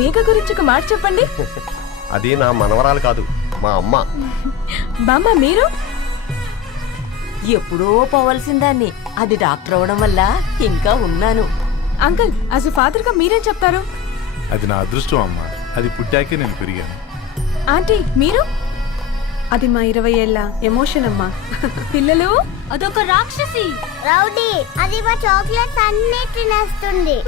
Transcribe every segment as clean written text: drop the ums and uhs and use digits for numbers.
మేఘ గురించి ఒక మాట చెప్పండి. అది నా మనవరాలు కాదు, మా అమ్మ. బామ్మ మీరు? ఎప్పుడో పోవలసిందాన్ని, అది డాక్టర్ అవడం వల్ల ఇంకా ఉన్నాను. అంకుల్, యాజ్ ఎ ఫాదర్ గా మీరేం చెప్తారు? అది నా అదృష్టం అమ్మా, అది పుట్టాకే నేను పెరిగాను. ఆంటీ మీరు? అది మా 20 ఏళ్ల ఎమోషన్ అమ్మా. పిల్లలు? అదొక రాక్షసి రౌడీ, అది మా చాక్లెట్స్ అన్ని తినేస్తుంది.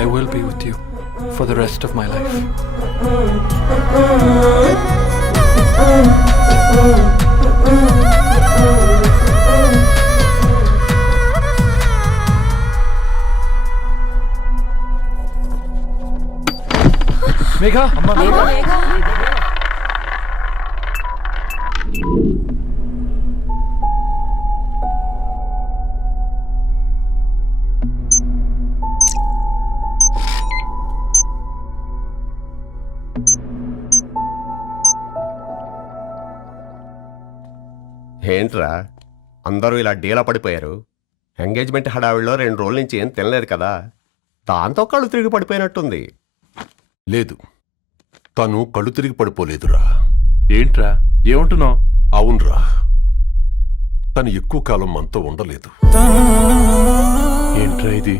I will be with you for the rest of my life. Megha, ఏంట్రా అందరూ ఇలా డీలా పడిపోయారు? ఎంగేజ్మెంట్ హడావిడిలో 2 రోజుల నుంచి ఏం తినలేదు కదా, దాంతో కళ్ళు తిరిగి పడిపోయినట్టుంది. లేదు, తను కళ్ళు తిరిగి పడిపోలేదురా. ఏంట్రా ఏమంటున్నావు? అవునరా, తను ఎక్కువ కాలం మనతో ఉండలేదు. ఏంట్రా ఇది?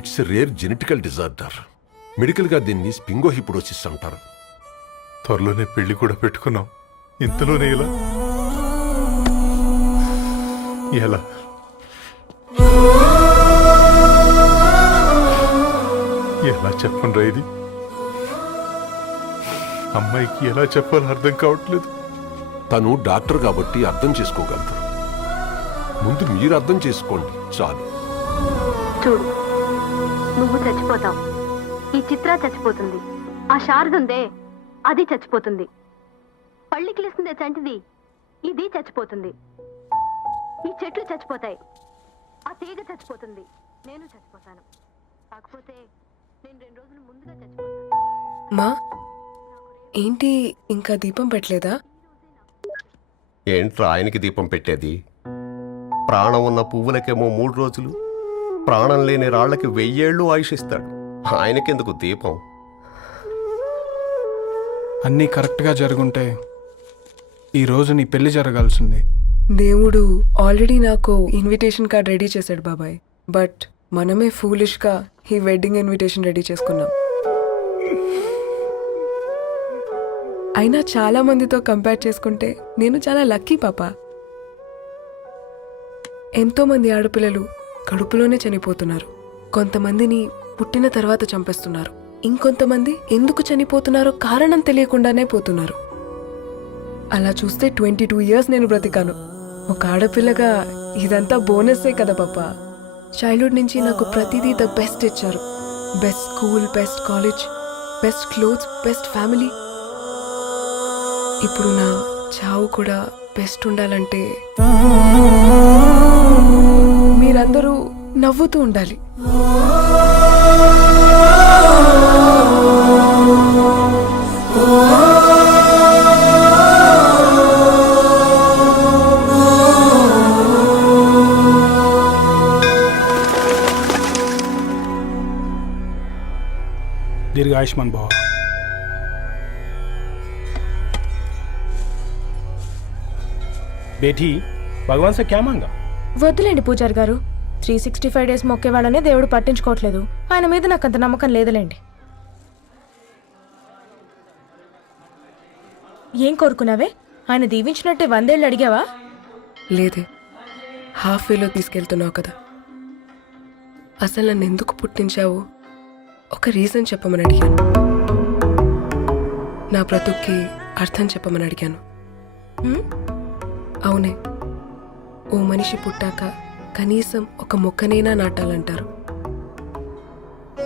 It's a rare genetical disorder. మెడికల్గా దీన్ని స్పింగోహిపోడోసిస్ అంటారు. త్వరలోనే పెళ్లి కూడా పెట్టుకున్నాం, ఇంతలోనే ఇలా ఎలా? ఎలా చెప్పండ్రా ఇది? అమ్మాయికి ఎలా చెప్పాలో అర్థం కావట్లేదు. తను డాక్టర్ కాబట్టి అర్థం చేసుకోగలరు. ముందు మీరు అర్థం చేసుకోండి చాలు. చూడు, నువ్వు చచ్చిపోతావు, ఈ చిత్ర చచ్చిపోతుంది, ఆ శారదుందే అది చచ్చిపోతుంది, పళ్ళికిలిస్తుందే చంటిది ఇది చచ్చిపోతుంది, ఈ చెట్లు చచ్చిపోతాయి, ఆ తీగ చచ్చిపోతుంది, నేను చచ్చిపోతాను. కాకపోతే నేను 2 రోజులు ముందుగా చచ్చిపోతాను. మా ఏంటి ఇంకా దీపం పెట్టలేదా? ఏంట్రా ఆయనకి దీపం పెట్టేది? ప్రాణం ఉన్న పువ్వులకేమో 3 రోజులు, ప్రాణం లేని రాళ్లకి 1000 ఏళ్ళు ఆయుషిస్తాడు. ఆయనకెందుకు దీపం? అన్నీ కరెక్ట్గా జరుగుంటే ఈరోజు నీ పెళ్లి జరగాల్సింది. దేవుడు ఆల్రెడీ నాకు ఇన్విటేషన్ కార్డ్ రెడీ చేశాడు బాబాయ్. బట్ మనమే ఫూలిష్గా ఈ వెడ్డింగ్ ఇన్విటేషన్ రెడీ చేసుకున్నాం. అయినా చాలా మందితో కంపేర్ చేసుకుంటే నేను చాలా లక్కీ పాప. ఎంతో మంది ఆడపిల్లలు కడుపులోనే చనిపోతున్నారు. కొంతమందిని పుట్టిన తర్వాత చంపేస్తున్నారు. ఇంకొంతమంది ఎందుకు చనిపోతున్నారో కారణం తెలియకుండానే పోతున్నారు. అలా చూస్తే 22 ఇయర్స్ నేను బ్రతికాను. ఒక ఆడపిల్లగా ఇదంతా బోనస్సే కదా పాప. చైల్డ్హుడ్ నుంచి నాకు ప్రతిదీ ద బెస్ట్ ఇచ్చారు. Best school, best college, best clothes, best family. ఇప్పుడు నా చావు కూడా బెస్ట్ ఉండాలంటే మీరందరూ నవ్వుతూ ఉండాలి. दीर्घ आयुष्मान भव. बेटी, भगवान से क्या मांगा? వద్దులేండి పూజారి గారు, 365 డేస్ మొక్కేవాళ్ళనే దేవుడు పట్టించుకోవట్లేదు. ఆయన మీద నాకు అంత నమ్మకం లేదులేండి. ఏం కోరుకున్నావే? ఆయన దీవించినట్టే 100 ఏళ్ళు అడిగావా? లేదే, హాఫ్ వేలో తీసుకెళ్తున్నావు కదా. అసలు నన్ను ఎందుకు పుట్టించావు ఒక రీజన్ చెప్పమని అడిగాను. నా బ్రతుక్కి అర్థం చెప్పమని అడిగాను. అవునే, ఓ మనిషి పుట్టాక కనీసం ఒక మొక్కనైనా నాటాలంటారు.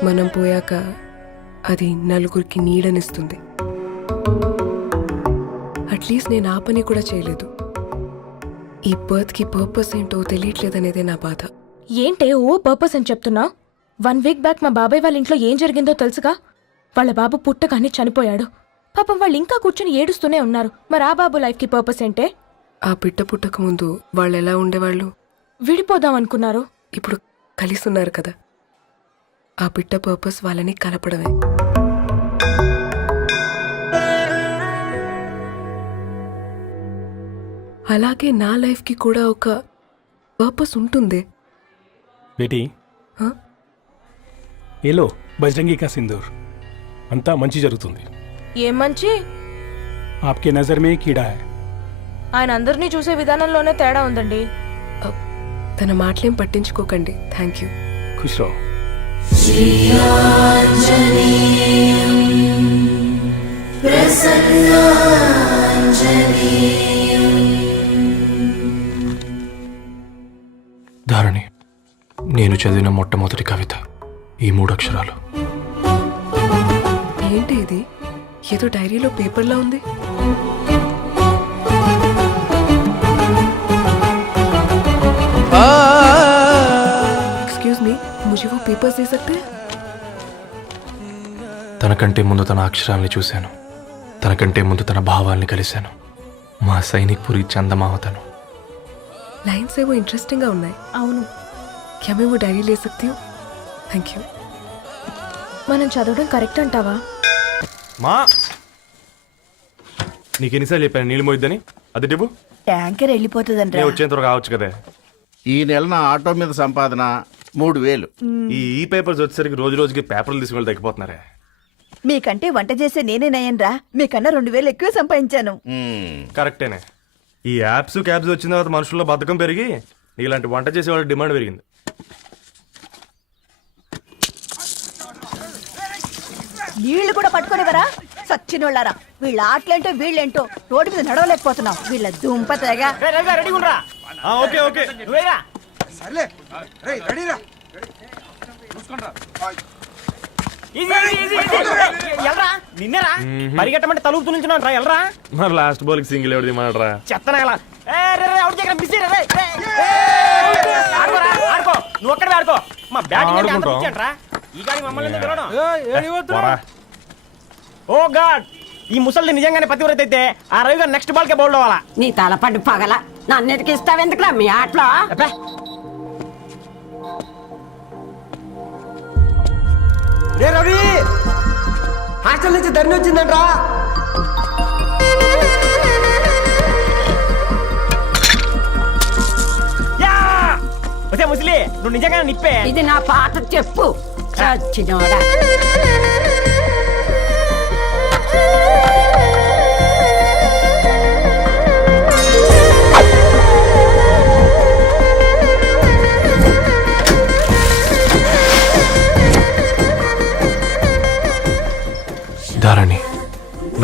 మనం పోయాక అది నలుగురికి నీడనిస్తుంది. అట్లీస్ట్ నేను ఆ పని కూడా చేయలేదు. ఈ బర్త్కి పర్పస్ ఏంటో తెలియట్లేదనేదే నా బాధ. ఏంటే ఓ పర్పస్ అని చెప్తున్నా? 1 వీక్ బ్యాక్ మా బాబాయ్ వాళ్ళ ఇంట్లో ఏం జరిగిందో తెలుసుగా? వాళ్ళ బాబు పుట్టగానే చనిపోయాడు. పాపం వాళ్ళు ఇంకా కూర్చొని ఏడుస్తూనే ఉన్నారు. మరి ఆ బాబు లైఫ్కి పర్పస్ ఏంటే? ఆ బిడ్డ పుట్టక ముందు వాళ్ళు ఎలా ఉండేవాళ్ళు? విడిపోదాం అనుకున్నారు. ఇప్పుడు కలిసి ఉన్నారు కదా. ఆ బిడ్డ పర్పస్ వాళ్ళని కలపడమే. అలాగే నా లైఫ్కి కూడా ఒక పర్పస్ ఉంటుంది. बेटी हाँ? ये लो बजरंगी का सिंदूर అంతా మంచి జరుగుతుంది. ఏం మంచి? आपके नजर में कीड़ा है. ఆయన అందరినీ చూసే విధానంలోనే తేడా ఉందండి. తన మాటలేం పట్టించుకోకండి. Thank you. खुश रहो. ధారణి, నేను చదివిన మొట్టమొదటి కవిత ఈ 3 అక్షరాలు. ఏంటి ఇది? ఏదో డైరీలో పేపర్లా ఉంది. एक्सक्यूज मी, मुझे वो पेपर्स दे सकते हैं? తనకంటే ముందు తన అక్షరాల్ని చూశాను, తనకంటే ముందు తన భావాల్ని కలిశాను. మా సైనిక్ పురి చందమావతను. लाइन्स वो इंटरेस्टिंग గా ఉన్నాయి. అవును, क्या मैं वो डायरी ले सकती हूँ? Thank you. మనం చదవడం కరెక్ట్ అంటావా? మా నీకు ఎన్నిసార్లు చెప్పాను నీళ్ళు మోయిద్దని? అది డిబు ట్యాంకర్ వెళ్ళిపోతుందంట. నేను వచ్చేంత వరకు కావచ్చు కదా. ఈ నెల నా ఆటో మీద సంపాదన 3000. ఈ పేపర్స్ వచ్చేసరికి రోజు రోజుకి పేపర్లు తీసుకుని తగ్గిపోతున్నారే. మీకంటే వంట చేసే నేనే నయ్యనరా. మీకన్నా 2000 ఎక్కువ సంపాదించాను. కరెక్టేనే. ఈ యాప్స్ క్యాబ్స్ వచ్చిన తర్వాత మనుషుల్లో బద్ధకం పెరిగి ఇలాంటి వంట చేసే వాళ్ళ డిమాండ్ పెరిగింది. నీళ్లు కూడా పట్టుకునేవరా సచ్చినోళ్ళారా. వీళ్ళ ఆటలేంటో వీళ్ళేంటో రోడ్డు మీద నడవలేకపోతున్నాం. వీళ్ళ దుంప తెగ. ఓకే ఓకే నిన్నరా పరిగెట్టమంటే తలుపు తులించున్నా ఎల్రా. మరి లాస్ట్ బాల్ కి సింగిల్ ఎవరిది మాట్రా చెత్తనా ఎలా ఆడుకో. నువ్వు ఒక్కడే ఆడుకో. మా బ్యాటింగ్ ఈ గాడి మమ్మల్ని ఎందుకు పిలవడం? ఓ గాడ్, ఈ ముసలి నిజంగానే పతివ్రత అయితే ఆ రవి గారు నెక్స్ట్ బాల్ కే బౌల్డ్ అవ్వాలా. నీ తలపండు పగల నన్నిటికి ఇస్తావెందుకురా మీ ఆటలో? రే రవి, హాస్టల్ నుంచి ధరణి వచ్చిందంట్రా. ఒసే ముసలి, నువ్వు నిజంగానే నిప్పే. ఇది నా పాట చెప్పు చచ్చినోడా. ధారణి,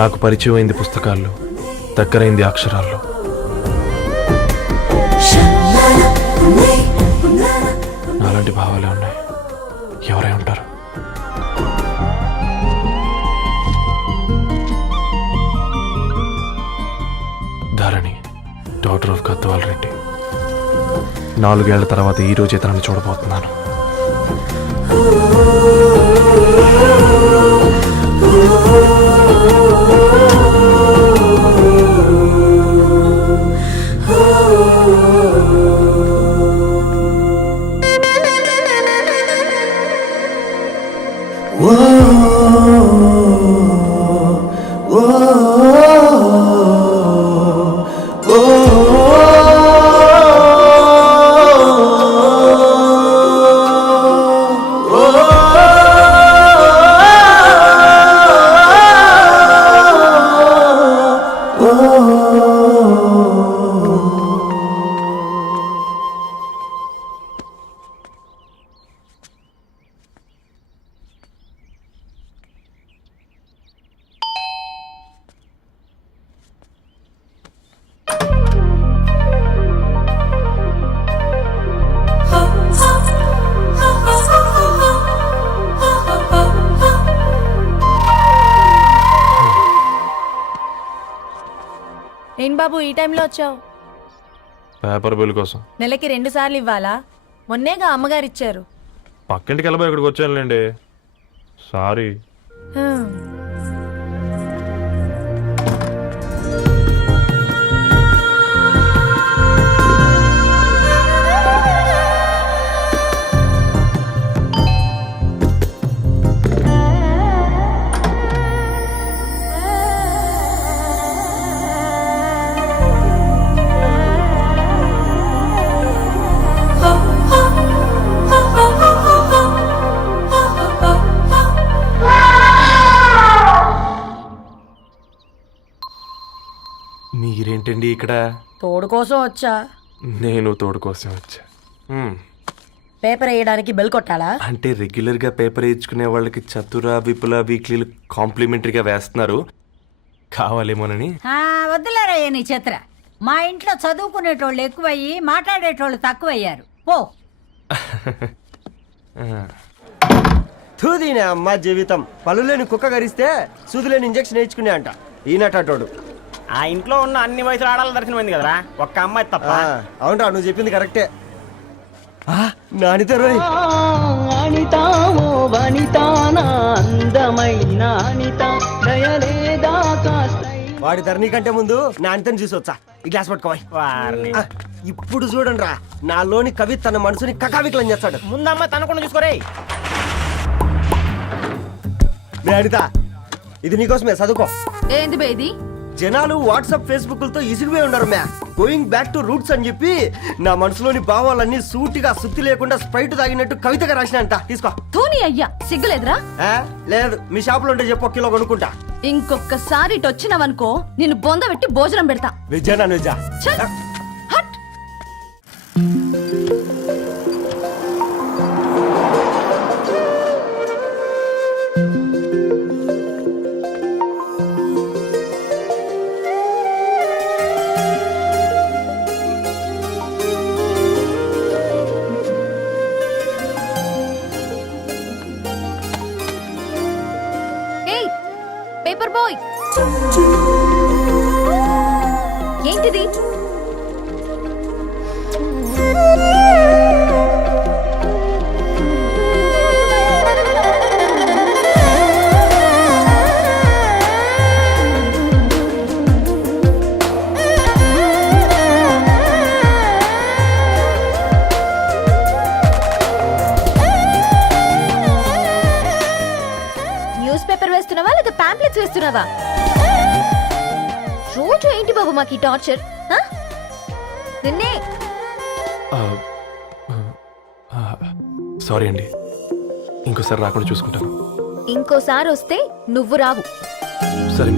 నాకు పరిచయం అయింది పుస్తకాల్లో, దగ్గరైంది అక్షరాల్లో. నాలాంటి భావాలే ఉన్నాయి. ఎవరై ఉంటారు? Dharani, doctor of Gadwal Reddy. 4 ఏళ్ల తర్వాత ఈ రోజే తనని చూడబోతున్నాను. ఏం బాబు ఈ టైంలో వచ్చావు? పేపర్ బిల్ కోసం. నెలకి 2 సార్లు ఇవ్వాలా? మొన్నేగా అమ్మగారు ఇచ్చారు. పక్కింటికి వెళ్ళబోయి ఇక్కడికి వచ్చానులేండి. సారీ. మీరేంటండి ఇక్కడ? తోడు కోసం వచ్చా. నేను తోడు కోసం వచ్చా. పేపర్ వేయడానికి బెల్ కొట్టాలా? అంటే రెగ్యులర్గా పేపర్ వేయించుకునే వాళ్ళకి చతుర విపుల వీక్లీలు కాంప్లిమెంటరీగా వేస్తున్నారు, కావాలేమోనని. వద్దులేరా నీ చిత్ర. మా ఇంట్లో చదువుకునేటోళ్ళు ఎక్కువయ్యి మాట్లాడేటోళ్ళు తక్కువయ్యారు. పో. తూదీనే అమ్మ జీవితం. పలులేని కుక్క గరిస్తే సూదులేని ఇంజక్షన్ వేయించుకునే అంట ఈనటోడు. ఆ ఇంట్లో ఉన్న అన్ని వయసుల ఆడాల దర్శనమైంది కదరా, ఒక్క అమ్మాయి తప్ప. అవునరా, నువ్వు చెప్పింది కరెక్టే. నానిత రోయ్ వాడి ధరణి కంటే ముందు నానితని చూసి వచ్చా. ఈ గ్లాస్ పట్టుకోవాలి. ఇప్పుడు చూడండి రా, నాలోని కవి తన మనసుని కకావికలం చేస్తాడు. ముందమ్మ తనకుండా చూసుకోరే. నానిత, ఇది నీకోసమే, చదువుకో. ఏంది బేది? జనాలు వాట్సాప్ ఫేస్బుక్లతో ఇసిగిపోయి ఉన్నారు మ్యా. గోయింగ్ బ్యాక్ టు రూట్స్ అని చెప్పి నా మనసులోని భావాలన్నీ సూటిగా సుత్తి లేకుండా స్ప్రైట్ తాగినట్టు కవితగా రాసిన అంట. తీసుకో. తూని అయ్యా, సిగ్గులేదురా? లేదు, మీ షాపులో ఉంటే చెప్పు, 1 కిలో కొనుక్కుంటా. ఇంకొకసారి ఇటు వచ్చినావనుకో నిన్ను బొంద పెట్టి భోజనం పెడతా. వెజ్జా నాన్ వెజ్జా? హట్. పేపర్ బాయ్, ఏంటిది? న్యూస్ పేపర్ వేస్తున్నావా లేదా పాంప్లెట్స్ వేస్తున్నావా? రోజు ఏంటి బాబు మాకు ఈ టార్చర్? నిన్నే. సారీ అండి, ఇంకోసారి రాకుండా చూసుకుంటాను. ఇంకోసారి వస్తే నువ్వు రావు. సరే.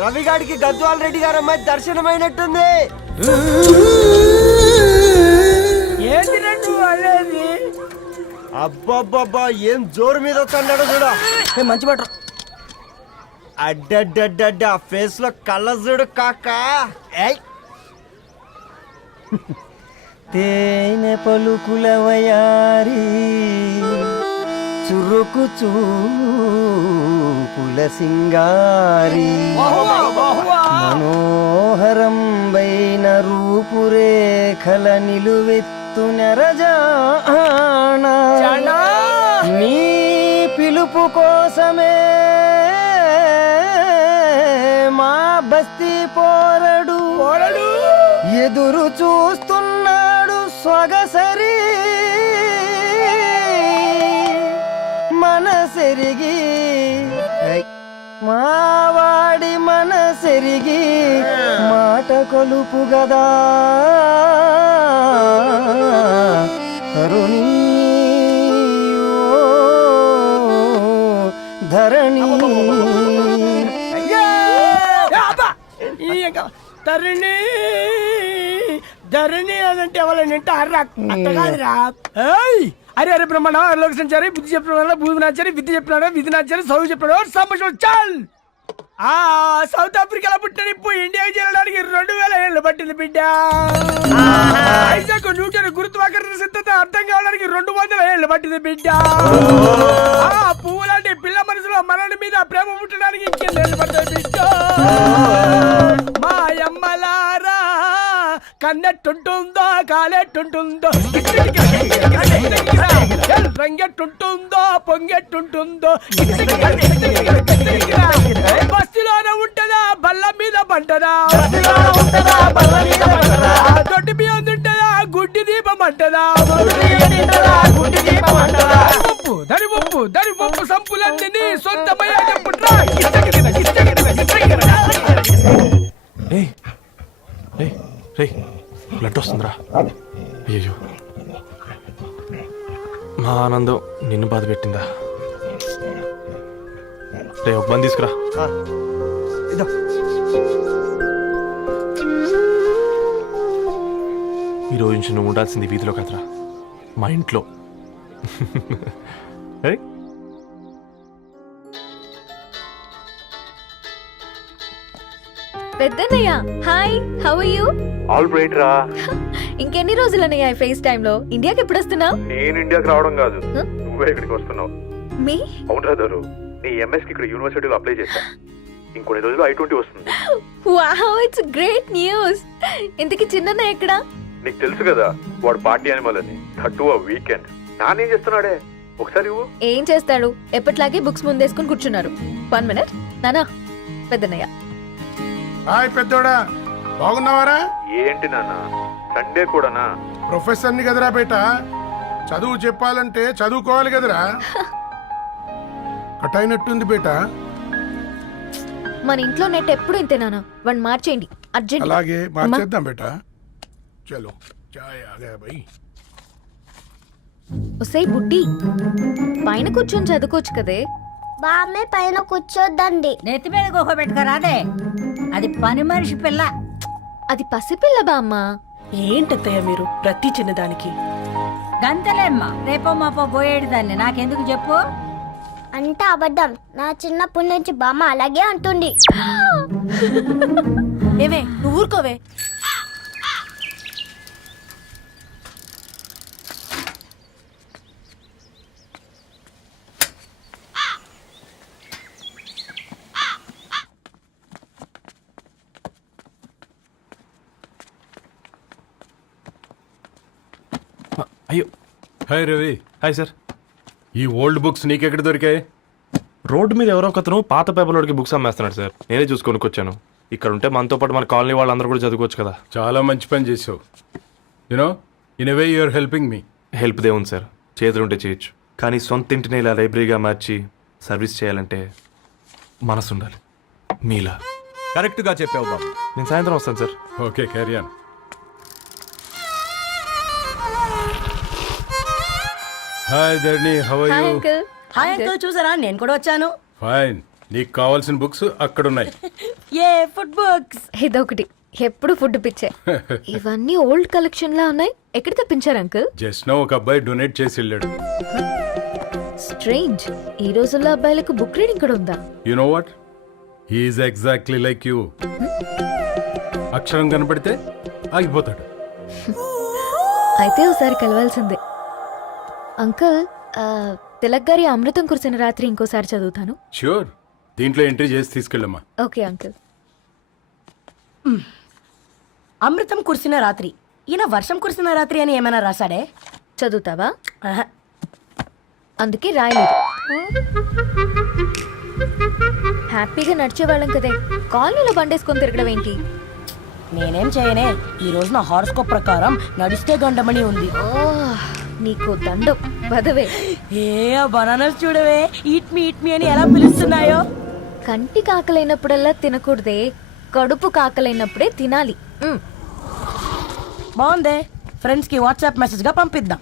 రవిగాడికి గద్వాల్ రెడ్డి గారు అమ్మాయి దర్శనమైనట్టుంది. అబ్బబ్బబ్బా, ఏం జోరు మీద వస్తున్నాడో చూడ. మంచి బట్ట. అడ్డడ్డడ్డ, ఫేస్ లో కళ్ళ చూడు కాకా. తేనె పలుకుల వయారి చురుకు చూపుల సింగారి మనోహరం వైన రూపురేఖల నిలువెత్తు నెరజానా నీ పిలుపు కోసమే మా బస్తీ పోరడు ఎదురు చూస్తున్నాడు సొగసరి మనసెరిగి మావాడి మనసెరిగి మాట కొలుపు గదా తరుణి ధరణి తరుణి ధరణి అంటే ఎవరైనా అర్రా అట్ట కాదురా. ఏయ్! అరే అరే బ్రహ్మణ లోక సంచారి బుద్ధి చెప్పిన భూమి నాచారి విద్య చెప్పినాడు విధి నాచారి చదువు చెప్పినాడు సంభాషణ చాల్. ఆ సౌత్ ఆఫ్రికాలో పుట్టిన ఇప్పుడు ఇండియాకి చేరడానికి 2000 ఏళ్ళు పట్టింది బిడ్డ. ఐజాక్ న్యూటన్ గురుత్వాకర్షణ సిద్ధత అర్థం కావడానికి 200 ఏళ్ళు పట్టింది బిడ్డ. ఆ పువ్వు లాంటి పిల్ల మనసులో మనని మీద ప్రేమ పుట్టడానికి ఇంకేళ్ళు పడుతుంది బిడ్డ. మా అమ్మలారా కన్నెట్టుంటుందో కాలెట్టుంటుందో రంగెట్టుంటుందో పొంగెట్టుంటుందో బస్సులోనే ఉంటదా బల్ల మీద పంటదా దొడ్డి బియ్యం తింటదా గుడ్డి దీపం అంటదా దరి పప్పు సంపులన్నీ సొంతమయ్యా చెప్పుట్రా. రే బ్లడ్ వస్తుందిరా. అయ్యో మా ఆనందం నిన్ను బాధ పెట్టిందా? రే ఒక బంద్ తీసుకురా. ఈరోజు నుంచి నువ్వు ఉండాల్సింది వీధిలో కదరా, మా ఇంట్లో. పెద్దన్నయ్య hi, how are you? All right రా. ఇంకెన్ని రోజులన్నయ్య ఫేస్ టైమ్ లో? ఇండియాకి ఎప్పుడు వస్తున్నావు? నేను ఇండియాకి రావడం కాదు, నువ్వే ఇక్కడికి వస్తున్నావు. మీ అవును రాదారు, నీ ఎంఎస్ కి ఇక్కడ యూనివర్సిటీలో అప్లై చేశా. ఇంకొన్ని రోజులు I-20 వస్తుంది. Wow, it's great news. ఇంతకీ చిన్నన్నయ్య ఎక్కడా? నీకు తెలుసు కదా వాడు పార్టీ అనిమల్ అని, థర్టూ ఆ వీకెండ్. నానేం చేస్తున్నాడే ఒకసారి ఇవ్వు. ఏం చేస్తాడు, ఎప్పటిలాగే బుక్స్ ముందేసుకుని కూర్చున్నారు. 1 minute నానా. పెద్దన్నయ్య హాయ్ పెద్దోడా, బాగున్నావారా? ఏంటి నాన్న సండే కూడానా? ప్రొఫెసర్ని కదరా బేట, చదువు చెప్పాలంటే చదువుకోవాలి కదరా. కట్ అయినట్టుంది బేట. మన ఇంట్లో నెట్ ఎప్పుడు ఇంతేనానా, వన్ మార్చేయండి అర్జెంట్. అలాగే మార్చేద్దాం బేట. చలో చాయ్ ఆగా భయ్. ఒసే బుడ్డి, పైన కూర్చొని చదువుకోవచ్చు కదే. బామ్మే పైన కూర్చోద్దండి. నెత్తి మీద గుహ పెట్టుకోరాదే, అది పని మనిషి పిల్ల. అది పసిపిల్ల బామ్మ. ఏంటత్తయ్య మీరు ప్రతి చిన్నదానికి? గంతలేమ్మా, రేపో మాపో పోయేడు దాన్ని నాకెందుకు చెప్పు. అంటే అబద్ధం. నా చిన్నప్పటి నుంచి బామ్మ అలాగే అంటుంది. ఏవే నువ్వు ఊరుకోవే. అయ్యో హాయ్ రవి. Hi sir. ఈ ఓల్డ్ బుక్స్ నీకెక్కడ దొరికాయి? రోడ్డు మీద ఎవరో ఒకతను పాత పేపర్లోకి బుక్స్ అమ్మేస్తున్నాడు సార్, నేనే చూసుకొని వచ్చాను. ఇక్కడ ఉంటే మనతో పాటు మన కాలనీ వాళ్ళందరూ కూడా చదువుకోవచ్చు కదా. చాలా మంచి పని చేసావు. You know in a way you are helping me. Help దేవుంది సార్, చేతులుంటే చేయొచ్చు. కానీ సొంత ఇంటిని ఇలా లైబ్రరీగా మార్చి సర్వీస్ చేయాలంటే మనసు ఉండాలి మీలా. కరెక్ట్గా చెప్పావు బాబు. నేను సాయంత్రం వస్తాను sir. Okay carry on. Hi Dharani, how are hi you? Uncle. Hi uncle, చూసారా నేను కూడా వచ్చాను. ఫైన్. నీకు కావాల్సిన బుక్స్ అక్కడ ఉన్నాయి. ఏ ఫుడ్ బుక్స్? ఇదొకటి, ఎప్పుడు ఫుడ్ పిచ్చే. ఇవన్నీ ఓల్డ్ కలెక్షన్ లా ఉన్నాయి. ఎక్కడ తెప్పించారు అంకుల్? జస్ట్ నో ఒక అబ్బాయి డొనేట్ చేసి వెళ్ళాడు. స్ట్రేంజ్, ఈ రోజుల్లో అబ్బాయిలకు బుక్ రీడింగ్ కూడా ఉందా? You know what, he is exactly like you. అక్షరం కనపడితే ఆగిపోతాడు. అయితే ఒకసారి కలవాల్సిందే. అంకుల్, తిలక్ గారి అమృతం కురిసిన రాత్రి ఇంకోసారి చదువుతాను. ష్యూర్, దీంట్లో ఎంట్రీ చేసి తీసుకెళ్ళమ్మా. Okay uncle. అమృతం కురిసిన రాత్రి, ఈయన వర్షం కురిసిన రాత్రి అని ఏమైనా రాశాడే? చదువుతావా? ఆహా. అందుకే రాయలేదు. హ్యాపీగా నడిచేవాళ్ళం కదే, కాలనీలో బండేసుకొని తిరగడం ఏంటి? నేనేం చేయనే, ఈ రోజు నా హారోస్కోప్ ప్రకారం నడిస్తే గండమణి ఉంది. నీకు దండం పదవే. ఏ బనానాస్ చూడవే, ఈట్ మీ అని ఎలా పిలుస్తున్నాయో. కంటి కాకలైనప్పుడల్లా తినకూడదే, కడుపు కాకలైనప్పుడే తినాలి. బాగుందే, ఫ్రెండ్స్ కి వాట్సాప్ మెసేజ్ గా పంపిద్దాం.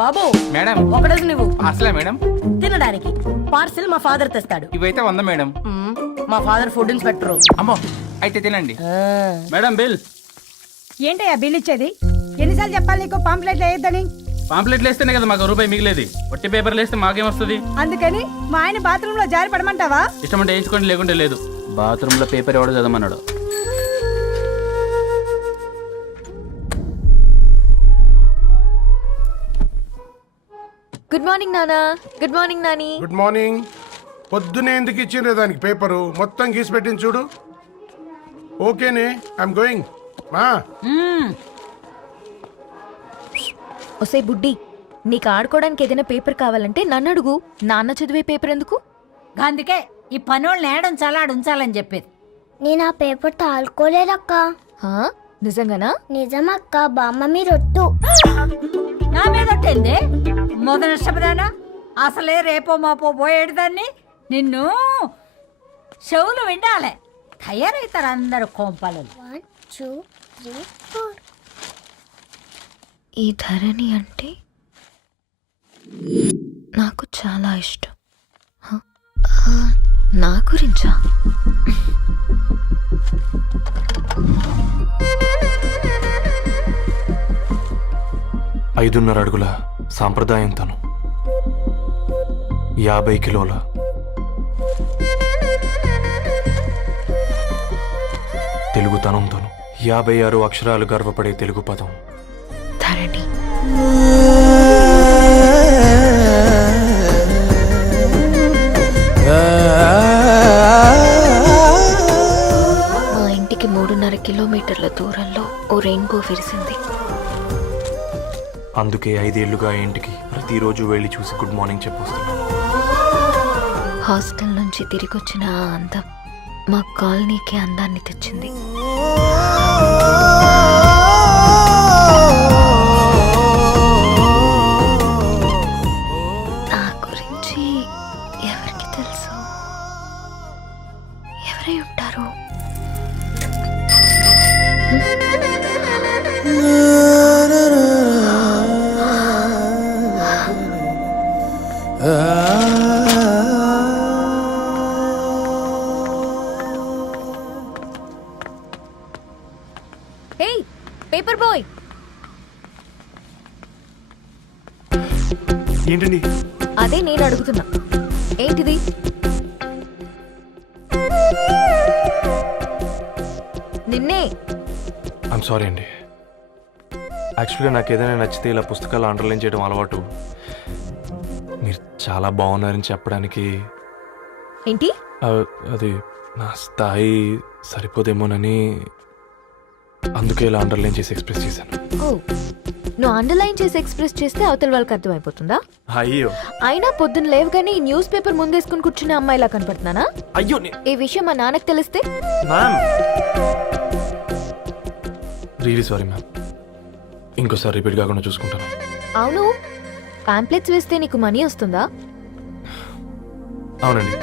బాబు మేడం ఒకటేసి నువ్వు అసలే మేడం తినడానికి పార్సిల్ మా ఫాదర్ తెస్తాడు. ఇవైతే 100 మేడం. మా ఫాదర్ ఫుడ్ ఇన్స్పెక్టర్. అమ్మో అయితే తినండి. ఆ. Madam bill. ఏంటయ్యా బిల్ ఇచ్చేది? ఎన్నిసార్లు చెప్పాలి నీకు పాంప్లెట్ వేయొద్దని? పాంప్లెట్లు వేస్తేనే కదా మాకు రూపాయి మిగిలేది. ఒట్టి పేపర్లు వేస్తే మాకేమొస్తుంది? అందుకని మా ఆయన బాత్రూమ్ లో జారి పడమంటావా? ఇష్టం అంటే వేయించుకోండి, లేకుంటే లేదు. బాత్రూమ్ లో పేపర్ ఎవడో చదవమన్నాడు. గుడ్ మార్నింగ్ నానా. Good morning Nani. Good morning. పొద్దునే ఎందుకు ఇచ్చిండ్రు దానికి పేపరు? మొత్తం గీసి పెట్టింది చూడు. ఓకేనే, ఐఎమ్ గోయింగ్. మా ఒసే బుడ్డి, నీకు ఆడుకోవడానికి ఏదైనా పేపర్ కావాలంటే నన్ను అడుగు. నాన్న చదివే పేపర్ ఎందుకు? అందుకే ఈ పనోళ్ళని ఏడుంచాలా ఉంచాలని చెప్పేది. నేను ఆ పేపర్ తాలుకోలేదక్క. హా? నిజంగానా? నిజమక్క, బామ్మ మీరొట్టు. నా మీద ఒట్టేంది? మొదటి నష్టపదానా? అసలే రేపో మాపో పోయేడు దాన్ని. నిన్ను చెవులు వినాలే. తయారవుతారు అందరు కోంపాలు. 1 2 3 4. ఈ ధరణి అంటే నాకు చాలా ఇష్టం. హ? నా గురించా? 5.5 అడుగుల సాంప్రదాయం తను, 50 కిలోల తెలుగుతనం తను, 56 అక్షరాలు గర్వపడే తెలుగు పదం ధరణి. మా ఇంటికి 3.5 కిలోమీటర్ల దూరంలో ఓ రెయిన్బో విరిసింది. అందుకే 5 ఏళ్లుగా ఇంటికి ప్రతిరోజు వెళ్ళి చూసి గుడ్ మార్నింగ్ చెప్పొస్తున్నాను. హాస్టల్ నుంచి తిరిగొచ్చిన ఆ అందం మా కాలనీకి అందాన్ని తెచ్చింది. నా గురించి ఎవరికి తెలుసు? ఎవరై ఉంటారు? హే పేపర్ బాయ్, ఏంటండి? అదే నేను అడుగుతున్నా. ఏంటిది? నిన్నే. ఐమ్ సారీ అండి. యాక్చువల్గా నాకు ఏదైనా నచ్చితే ఇలా పుస్తకాలు అండర్లైన్ చేయడం అలవాటు. మీరు చాలా బాగున్నారని చెప్పడానికి ఏంటి? అది నా స్థాయి సరిపోదేమోనని అందుకే ఇలా అండర్లైన్ చేసి ఎక్స్ప్రెస్ చేశాను. ఓ, నువ్వు అండర్లైన్ చేసి ఎక్స్ప్రెస్ చేస్తే అవతల వాళ్ళకి అర్థమైపోతుందా? అయ్యో, అయినా పొద్దున్న లేవగానే ఈ న్యూస్ పేపర్ ముందేసుకుని కూర్చునే అమ్మాయిలా కనపడుతున్నానా? అయ్యో ఈ విషయం మా నాన్నకి తెలిస్తే? Ma'am, really sorry ma'am. ఇంకోసారి రిపీట్ కాకుండా చూసుకుంటాను. అవును, పాంప్లెట్స్ వేస్తే నీకు మనీ వస్తుందా? అవునండి.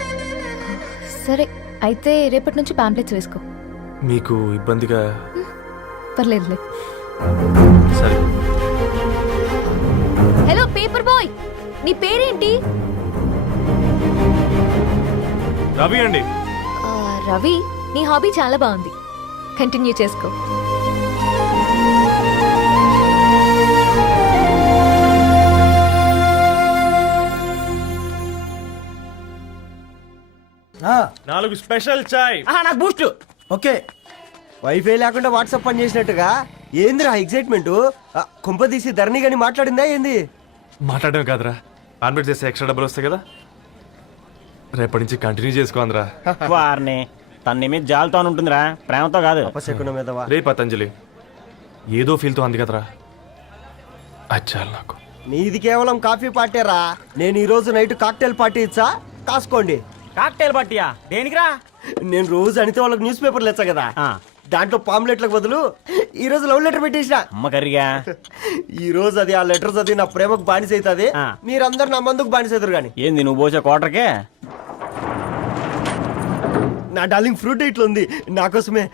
సరే, అయితే రేపటి నుంచి పాంప్లెట్స్ వేసుకో. మీకు ఇబ్బందిగా? పర్లేదులే. సరే. హలో పేపర్ బాయ్, నీ పేరేంటి? రవి అండి. రవి, నీ హాబీ చాలా బాగుంది, కంటిన్యూ చేసుకో. నాలుగు స్పెషల్ చాయ్. నాకు బూస్ట్. ఓకే, వైఫై లేకుండా వాట్సాప్ పని చేసినట్టుగా ఏందిరా ఎగ్జైట్మెంట్? కుంప తీసి ధరణి గాని మాట్లాడిందా ఏంది? మాట్లాడడం కాదురా, కాన్వర్ట్ చేస్తే ఎక్స్ట్రా డబ్బులు వస్తాయి కదా, రేపటి నుంచి కంటిన్యూ చేసుకోందిరా. వారిని తన మీద జాలతో ఉంటుందిరా, ప్రేమతో కాదు. అపశకునం మీద రే పతంజలి, ఏదో ఫీల్తో అంది కదరా, అది చాలు నాకు. నీది కేవలం కాఫీ పార్టీరా. నేను ఈ రోజు నైట్ కాక్టైల్ పార్టీ ఇచ్చా, కాసుకోండి. కాక్టైల్ పార్టీయా? దేనికిరా? నేను రోజు అనితే వాళ్ళకి న్యూస్ పేపర్లు ఇచ్చా కదా, దాంట్లో పాంప్లెట్లకు బదులు ఈ రోజు లవ్ లెటర్ పెట్టేసిన. అమ్మకరిగా ఈ రోజు అది ఆ లెటర్ చదివి నా ప్రేమకు బానిస అవుతుంది. మీరందరు నా మందుకు బానిస అవుతారు. కానీ ఏంది నువ్వు పోసే కోటర్కే? నా డార్లింగ్ ఫ్రూట్ ఇట్లా ఉంది నా కోసమే.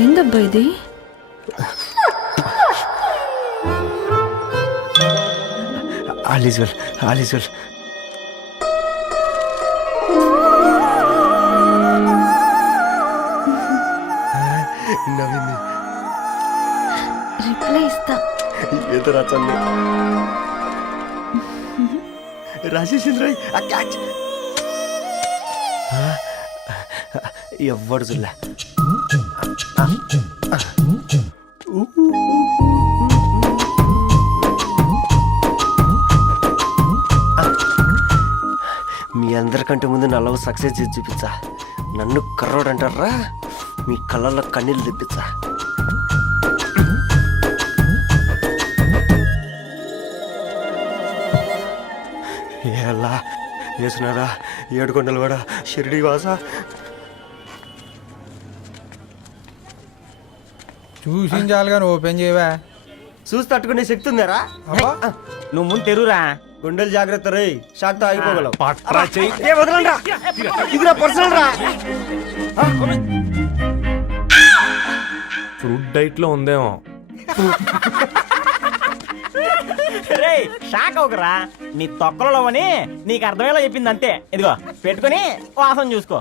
ఏందబ్బా ఇది? All is well, all is well. నవ్వింది. రిప్లై ఇస్తా. ఏదో రాచండి రాసేసింది. ఎవ్వడు చూడలే. మీ అందరికంటే ముందు నా లవ్ సక్సెస్ చేసి చూపించా. నన్ను కర్రోడు అంటారా, మీ కళ్ళల్లో కన్నీళ్ళు తెప్పించా. ఎలా వేసినారా ఏడుకొండలు కూడా షిరిడి వాస. చూసించాలి కానీ ఓపెన్ చేయవా? చూసి తట్టుకునే శక్తి ఉందారా? నువ్వు ముందు తెరురా. గుండెలు జాగ్రత్త రే, షాక్ తో ఆగిపోగలవు. వదలండి. ఇది నా పర్సనల్ రా. ఫ్రూట్ డైట్ లో ఉందేమో. రే షాక్ అవకరా, నీ తొక్కలలో అని నీకు అర్థమయ్యేలా చెప్పింది అంతే. ఇదిగో పెట్టుకుని వాసన చూసుకో.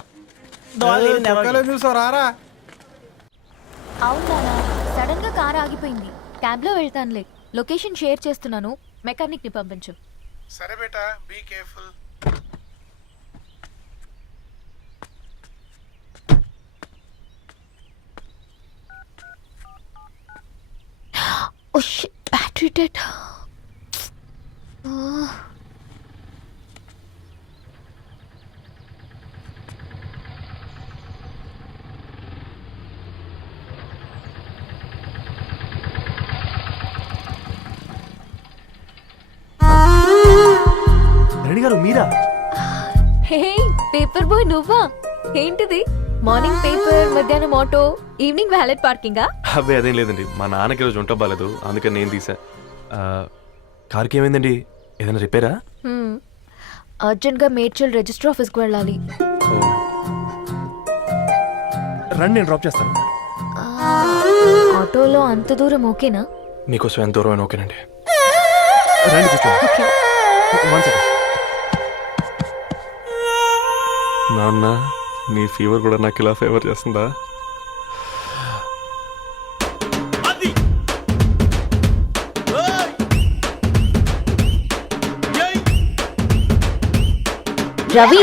చూసారా? అవునా, సడన్ గా కార్ ఆగిపోయింది. క్యాబ్ లో వెళ్తానులే. లొకేషన్ షేర్ చేస్తున్నాను, మెకానిక్ ని పంపించు. సరే బేటా, be careful. Oh shit, battery dead. Reddy గారు మీరా? హే పేపర్ బాయ్, నువ్వా? ఏంటిది? మార్నింగ్ పేపర్, మధ్యాహ్నం ఆటో, ఈవినింగ్ వ్యాలెట్ పార్కింగా? అబ్బే అదేం లేదండి, మా నాన్నకి రోజు ఉంట బాగాలేదు, అందుకని నేను తీసా. కార్కి ఏమైందండి? ఏదైనా రిపేరా? అర్జెంట్ గా మేడ్చల్ రిజిస్టర్ ఆఫీస్ కు వెళ్ళాలి. రండి, నేను డ్రాప్ చేస్తాను. ఆటోలో అంత దూరం ఓకేనా? మీకోసం ఎంత దూరం అయినా ఓకేనండి. రండి కూర్చోండి. One second. నాన్న, నీ ఫీవర్ కూడా నాకు ఇలా ఫేవర్ చేస్తుందా? రవి,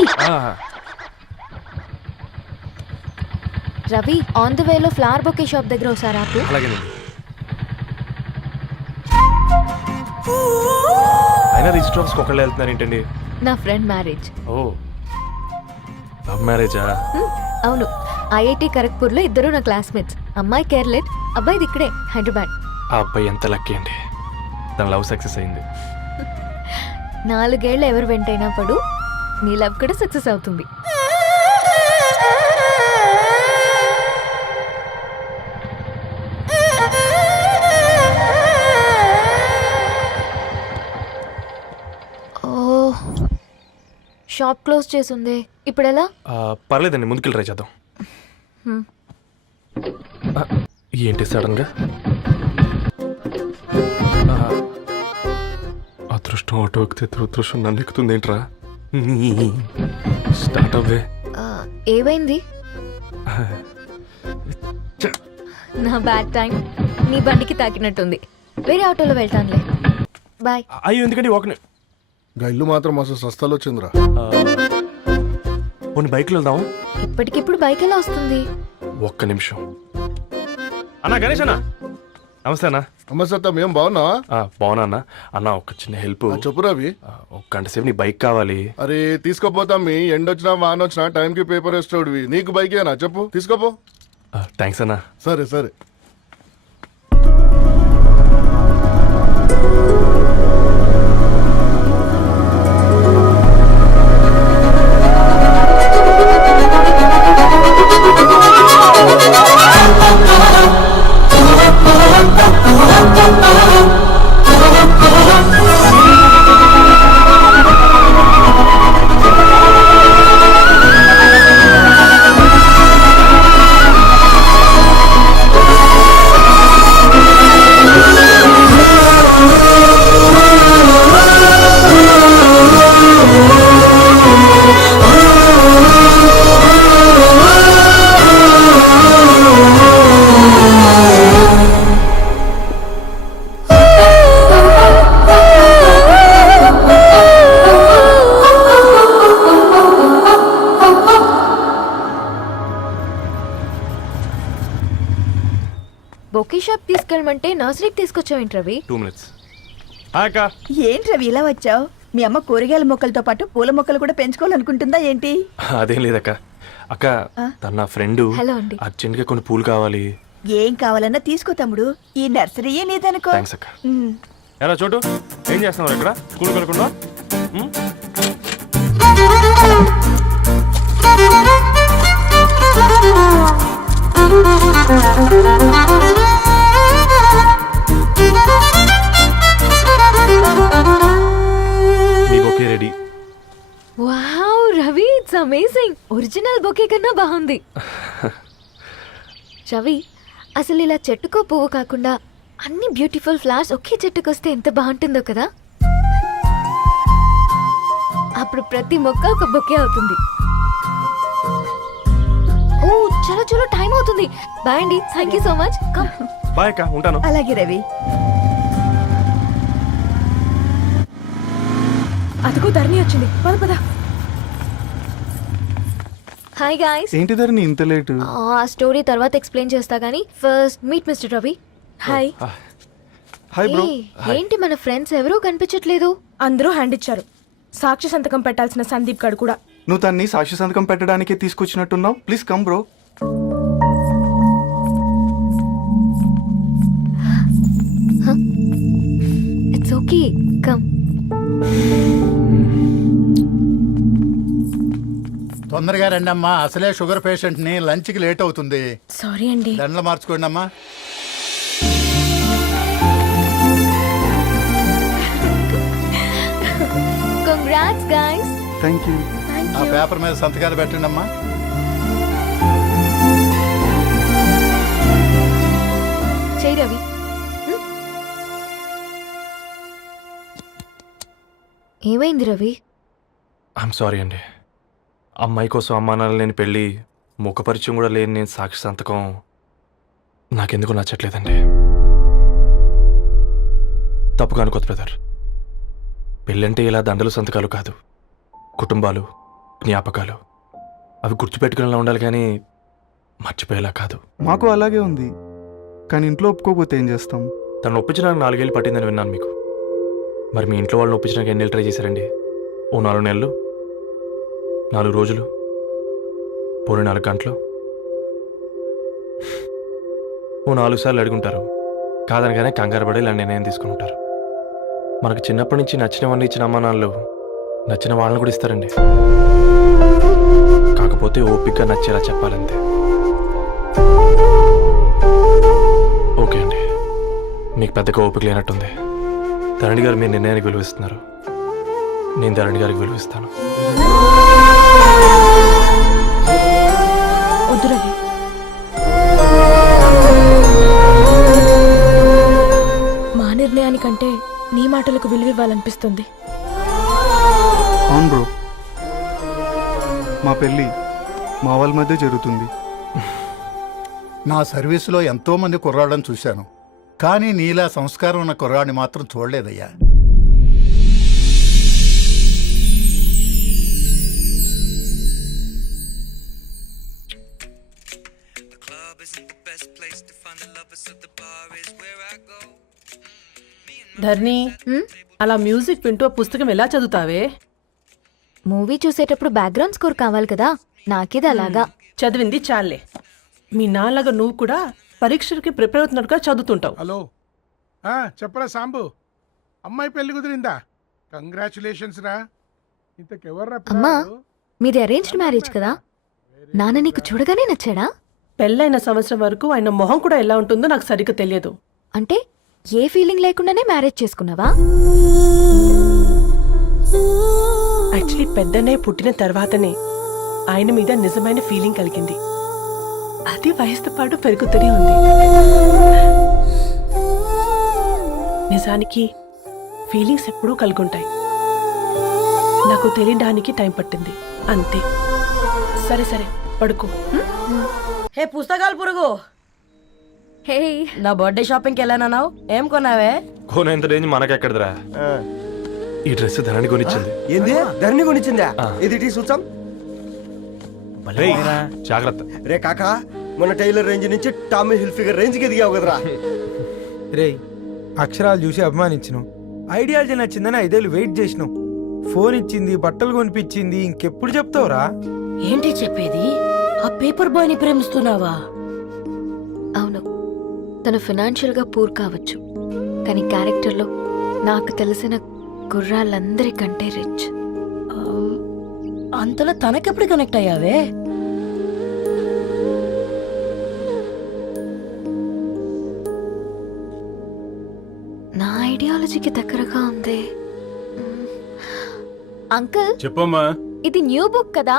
రవి, ఆన్ ద వేలో ఫ్లవర్ బొకే షాప్ దగ్గర ఒకసారి ఆపు. అలాగేనండి. అయినా రిజిస్టర్ ఆఫీస్కి ఒకళ్ళు వెళ్తున్నారు ఏంటండి? నా ఫ్రెండ్ మ్యారేజ్. ఓ, లవ్ మ్యారేజా? అవును, ఐఐటి ఖరగ్పూర్ లో ఇద్దరు నా క్లాస్మేట్స్. అమ్మాయి కేర్లెట్, అబ్బాయిది ఇక్కడే హైదరాబాద్. ఆ అబ్బాయి ఎంత లక్కీ అండి, తన లవ్ సక్సెస్ అయింది. 4 ఏళ్ళు ఎవరు వెంటైనా పడు, నీ లవ్ కూడా సక్సెస్ అవుతుంది. షాప్ క్లోజ్ చేసింది, ఇప్పుడు ఎలా? పర్లేదండి, ముందుకెళ్ళి ట్రై చేద్దాం. ఏంటి సడన్ గా? అదృష్టం ఆటో ఎక్కితే దురదృష్టం నన్ను ఎక్కుతుంది ఏంట్రా? స్టార్ట్ అవ్వే. ఏమైంది? నా బ్యాడ్ టైం నీ బండికి తాకినట్టుంది. వేరే ఆటోలో వెళ్తానులే, బాయ్. అయ్యో ఎందుకండి ఒక ఇల్లు మాత్రం అసలు సస్తాలో వచ్చిందిరా. కొన్ని బైక్లో వెళ్దాం. ఇప్పటికిప్పుడు బైక్ ఎలా వస్తుంది? ఒక్క నిమిషం. అన్నా గణేష్ అన్న, నమస్తే అన్న. నమస్తే, మేము బాగున్నావా? బాగున్నా అన్న. అన్న ఒక చిన్న హెల్ప్. చెప్పు రవి. ఒక గంట సేపు నీ బైక్ కావాలి. అరే తీసుకోపోతాం, మీ ఎండొచ్చినా వాన వచ్చినా టైంకి పేపర్ వేస్తాడు. నీకు బైక్ ఏనా? చెప్పు, తీసుకోపో. థ్యాంక్స్ అన్న. సరే సరే. బొకే షాప్ తీసుకెళ్ళమంటే నర్సరీకి తీసుకొచ్చావేంటి రవి? 2 minutes. హాయ్ అక్క. ఏంటి రవి ఇలా వచ్చావు? మీ అమ్మ కూరగాయల మొక్కలతో పాటు పూల మొక్కలు కూడా పెంచుకోవాలనుకుంటుందా ఏంటి? అదేం లేదక్క. అక్క తన నా ఫ్రెండ్ హలో అండి. అర్జెంట్గా కొన్ని పూలు కావాలి. ఏం కావాలన్నా తీసుకో తమ్ముడు, ఈ నర్సరీయే నీదనుకో. థ్యాంక్స్ అక్క. ఉమ్. ఎలా చోటు ఏం చేస్తున్నావు ఇక్కడ స్కూల్కి వెళ్ళకుండా? మీ bouquet ready. Wow Ravi, it's amazing. Original bouquet కన్నా బాగుంది. రవి, అసలు ఇలా చెట్టుకో పువ్వు కాకుండా అన్ని బ్యూటిఫుల్ ఫ్లవర్స్ ఒకే చెట్టుకు వస్తే ఎంత బాగుంటుందో కదా. అప్పుడు ప్రతి మొక్క ఒక బొకే అవుతుంది. ఓ చలో చలో, టైం అవుతుంది. బాయ్ అండి, thank you so much. Come. Bye అక్క, ఉంటాను. అలాగే రవి. అదిగో ధరణి వచ్చింది, పద పద. Hi guys. ఏంటి ధరణి ఇంత లేట్? ఆ స్టోరీ తర్వాత ఎక్స్ప్లెయిన్ చేస్తా గానీ first meet mister Ravi. Hi. Hi bro. ఏంటి మన ఫ్రెండ్స్ ఎవరూ కనిపించట్లేదు? అందరూ హ్యాండ్ ఇచ్చారు. సాక్షి సంతకం పెట్టాల్సిన సందీప్ గడు కూడా. నువ్వు తన్ని సాక్షి సంతకం పెట్టడానికే తీసుకొచ్చినట్టున్నావు. Please come bro. It's okay, come. తొందరగా రండి అమ్మా, అసలే షుగర్ పేషెంట్ ని, లంచ్ కి లేట్ అవుతుంది. సారీ అండి. దండలు మార్చుకోండి అమ్మా. Congrats guys. Thank you. ఆ పేపర్ మీద సంతకాలు పెట్టండి అమ్మా. చెయ్ రవి. ఏమైంది రవి? ఐఎమ్ సారీ అండి. అమ్మాయి కోసం అమ్మా నాన్న లేని పెళ్ళి, ముఖపరిచయం కూడా లేని నేను సాక్షి సంతకం నాకెందుకు నచ్చట్లేదండి. తప్పుగా అనుకోదు బ్రదర్. పెళ్ళంటే ఇలా దండలు సంతకాలు కాదు, కుటుంబాలు, జ్ఞాపకాలు. అవి గుర్తుపెట్టుకునేలా ఉండాలి కానీ మర్చిపోయేలా కాదు. మాకు అలాగే ఉంది, కానీ ఇంట్లో ఒప్పుకోకపోతే ఏం చేస్తాం? తను ఒప్పించడానికి 4 ఏళ్ళు పట్టిందని విన్నాను మీకు. మరి మీ ఇంట్లో వాళ్ళని ఒప్పించడానికి ఎన్ని ట్రై చేశారండి? ఓ 4 నెలలు, 4 రోజులు, పోనీ 4 గంటలు, ఓ 4 సార్లు అడుగుంటారు. కాదనగానే కంగారు పడి ఇలా నిర్ణయం తీసుకుని ఉంటారు. మనకు చిన్నప్పటి నుంచి నచ్చినవన్నీ ఇచ్చిన అమ్మా నాన్నలు నచ్చిన వాళ్ళని కూడా ఇస్తారండి. కాకపోతే ఓపికగా నచ్చేలా చెప్పాలంతే. ఓకే అండి, మీకు పెద్దగా ఓపిక లేనట్టుంది. ధరణి గారు మీ నిర్ణయానికి విలువిస్తున్నారు, నేను ధరణి గారికి విలువిస్తాను. వద్దు రవి. మా నిర్ణయానికంటే నీ మాటలకు విలువివ్వాలనిపిస్తుంది. అవును బ్రో, మా పెళ్ళి మా వాళ్ళ మధ్య జరుగుతుంది. నా సర్వీసులో ఎంతో మంది కుర్రాళ్ళని చూశాను, కానీ నీలా సంస్కారం ఉన్న కుర్రాడిని మాత్రం చూడలేదయ్యా. ధర్ని, అలా మ్యూజిక్ వింటూ పుస్తకం ఎలా చదువుతావే? మూవీ చూసేటప్పుడు బ్యాక్గ్రౌండ్ స్కోర్ కావాలి కదా, నాకేది అలాగా. చదివింది చాలే. మీ నాన్నగా నువ్వు కూడా పరీక్షలకి ప్రిపేర్ అవుతున్నట్టుగా చదువుతుంటావు. హలో, చెప్పరా సాంబు, అమ్మాయి పెళ్లి కుదిరిందా? కంగ్రాచులేషన్స్ రా. ఇంతకెవర్రా? అమ్మా, మీది అరేంజ్డ్ మ్యారేజ్ కదా, నాన్న నీకు చూడగానే నచ్చాడా? పెళ్ళైన సంవత్సరం వరకు ఆయన మొహం కూడా ఎలా ఉంటుందో నాకు సరిగ్గా తెలియదు. అంటే ఏ ఫీలింగ్ లేకుండానే మ్యారేజ్ చేసుకున్నావా? యాక్చువల్లీ పెద్దనే పుట్టిన తర్వాతనే ఆయన మీద నిజమైన ఫీలింగ్ కలిగింది. అది వయసుతో పాటు పెరుగుతూనే ఉంది. నిజానికి ఫీలింగ్స్ ఎప్పుడూ కలుగుంటాయి, నాకు తెలియడానికి టైం పట్టింది అంతే. సరే సరే పడుకో. హే పుస్తకాలు పురుగు, హే, నా బర్త్డే షాపింగ్కి వెళ్ళానన్నావు, ఏం కొన్నావే? కోనేంత రేంజ్ మనకెక్కడదిరా. ఈ డ్రెస్ ధరణి కొనిచ్చింది. ఏంది ధరణి కొనిచ్చిందా? ఇది చూసాం. రేయ్, జాగ్రత్త. రే కాకా, మన టైలర్ రేంజ్ నుంచి టామీ హిల్ఫిగర్ రేంజ్కి ఎదిగావు కదరా. రే అక్షరాలు చూసి అభిమానించను, ఐడియాలజీ నచ్చిందని 5 ఏళ్ళు వెయిట్ చేసినావు. ఫోన్ ఇచ్చింది, బట్టలు కొనిపించింది, ఇంకెప్పుడు చెప్తావురా? ఏంటి చెప్పేది? ఆ పేపర్ బాయ్ ని ప్రేమిస్తున్నావా? అవును, తను ఫినాన్షియల్గా పూర్ కావచ్చు, కానీ క్యారెక్టర్లో నాకు తెలిసిన గుర్రాలందరికంటే రిచ్. అంతలో తనకెప్పుడు కనెక్ట్ అయ్యావే? నా ఐడియాలజీకి దగ్గరగా ఉంది. అంకుల్ చెప్పమ్మా. ఇది న్యూ బుక్ కదా,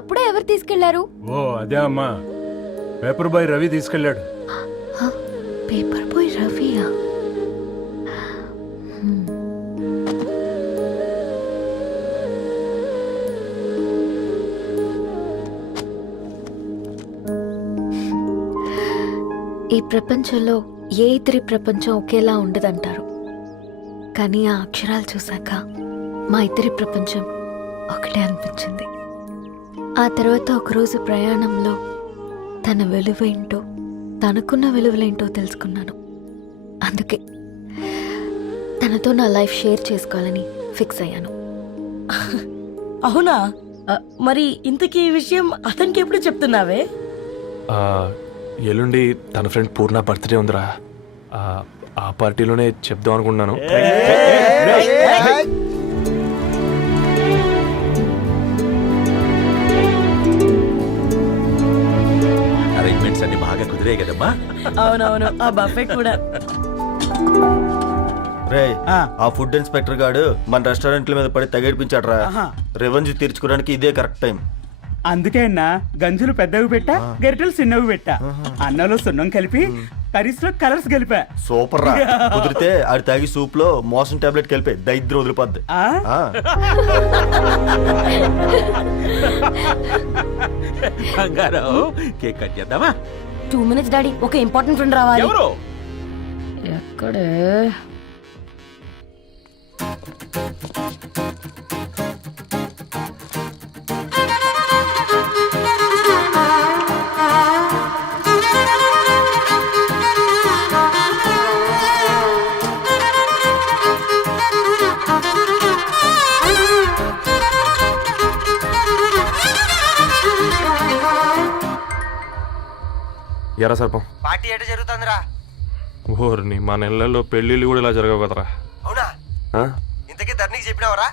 అప్పుడే ఎవరు తీసుకెళ్లారు? ఓ అదే అమ్మా, పేపర్ బాయ్ రవి తీసుకెళ్ళాడు. పేపర్ బాయ్ రవియా? ఈ ప్రపంచంలో ఏ ఇద్దరి ప్రపంచం ఒకేలా ఉండదంటారు, కానీ ఆ అక్షరాలు చూశాక మా ఇద్దరి ప్రపంచం ఒకటే అనిపించింది. ఆ తర్వాత ఒకరోజు ప్రయాణంలో తన విలువ ఏంటో, తనకున్న విలువలేంటో తెలుసుకున్నాను. అందుకే తనతో నా లైఫ్ షేర్ చేసుకోవాలని ఫిక్స్ అయ్యాను. అవునా? మరి ఇంతకీ ఈ విషయం అతనికి ఎప్పుడు చెప్తున్నావే? ఎల్లుండి తన ఫ్రెండ్ పూర్ణ బర్త్డే ఉందిరా. ఆ పార్టీలోనే చెప్దాం అనుకున్నాను. అరేంజ్మెంట్స్ అన్ని బాగా కుదిరే కదమ్మా. అవునవును, ఆ బఫే కూడా. రే ఆ ఫుడ్ ఇన్స్పెక్టర్ గాడు మన రెస్టారెంట్ల మీద పడి తగేడిపించాడ్రా. రెవెన్యూ తీర్చుకోవడానికి ఇదే కరెక్ట్ టైం. అందుకే అన్న గంజులు పెద్దవి పెట్టా, గరిటెలు చిన్నవి పెట్టా. అన్నంలో సున్నం కలిపి కర్రీస్ లో కలర్స్ కలిపా. సూపర్ రా. కుదిరితే ఆడి తాగి సూప్ లో మోషన్ టాబ్లెట్ కలిపే దైద్యం వదిలిపోద్ది. కేక్ కట్ చేద్దామా? 2 minutes డాడీ, ఒక ఇంపార్టెంట్ ఫ్రెండ్ రావాలి. ఎవరు? ఎక్కడే? ఎరా సర్పం, పార్టీ ఎట జరుగుతుందిరా? ఓర్ని మా నెలల్లో పెళ్ళిళ్ళు కూడా ఇలా జరగవు కదరా. అవునా? ఇంతకీ ధరణికి చెప్పినావరా?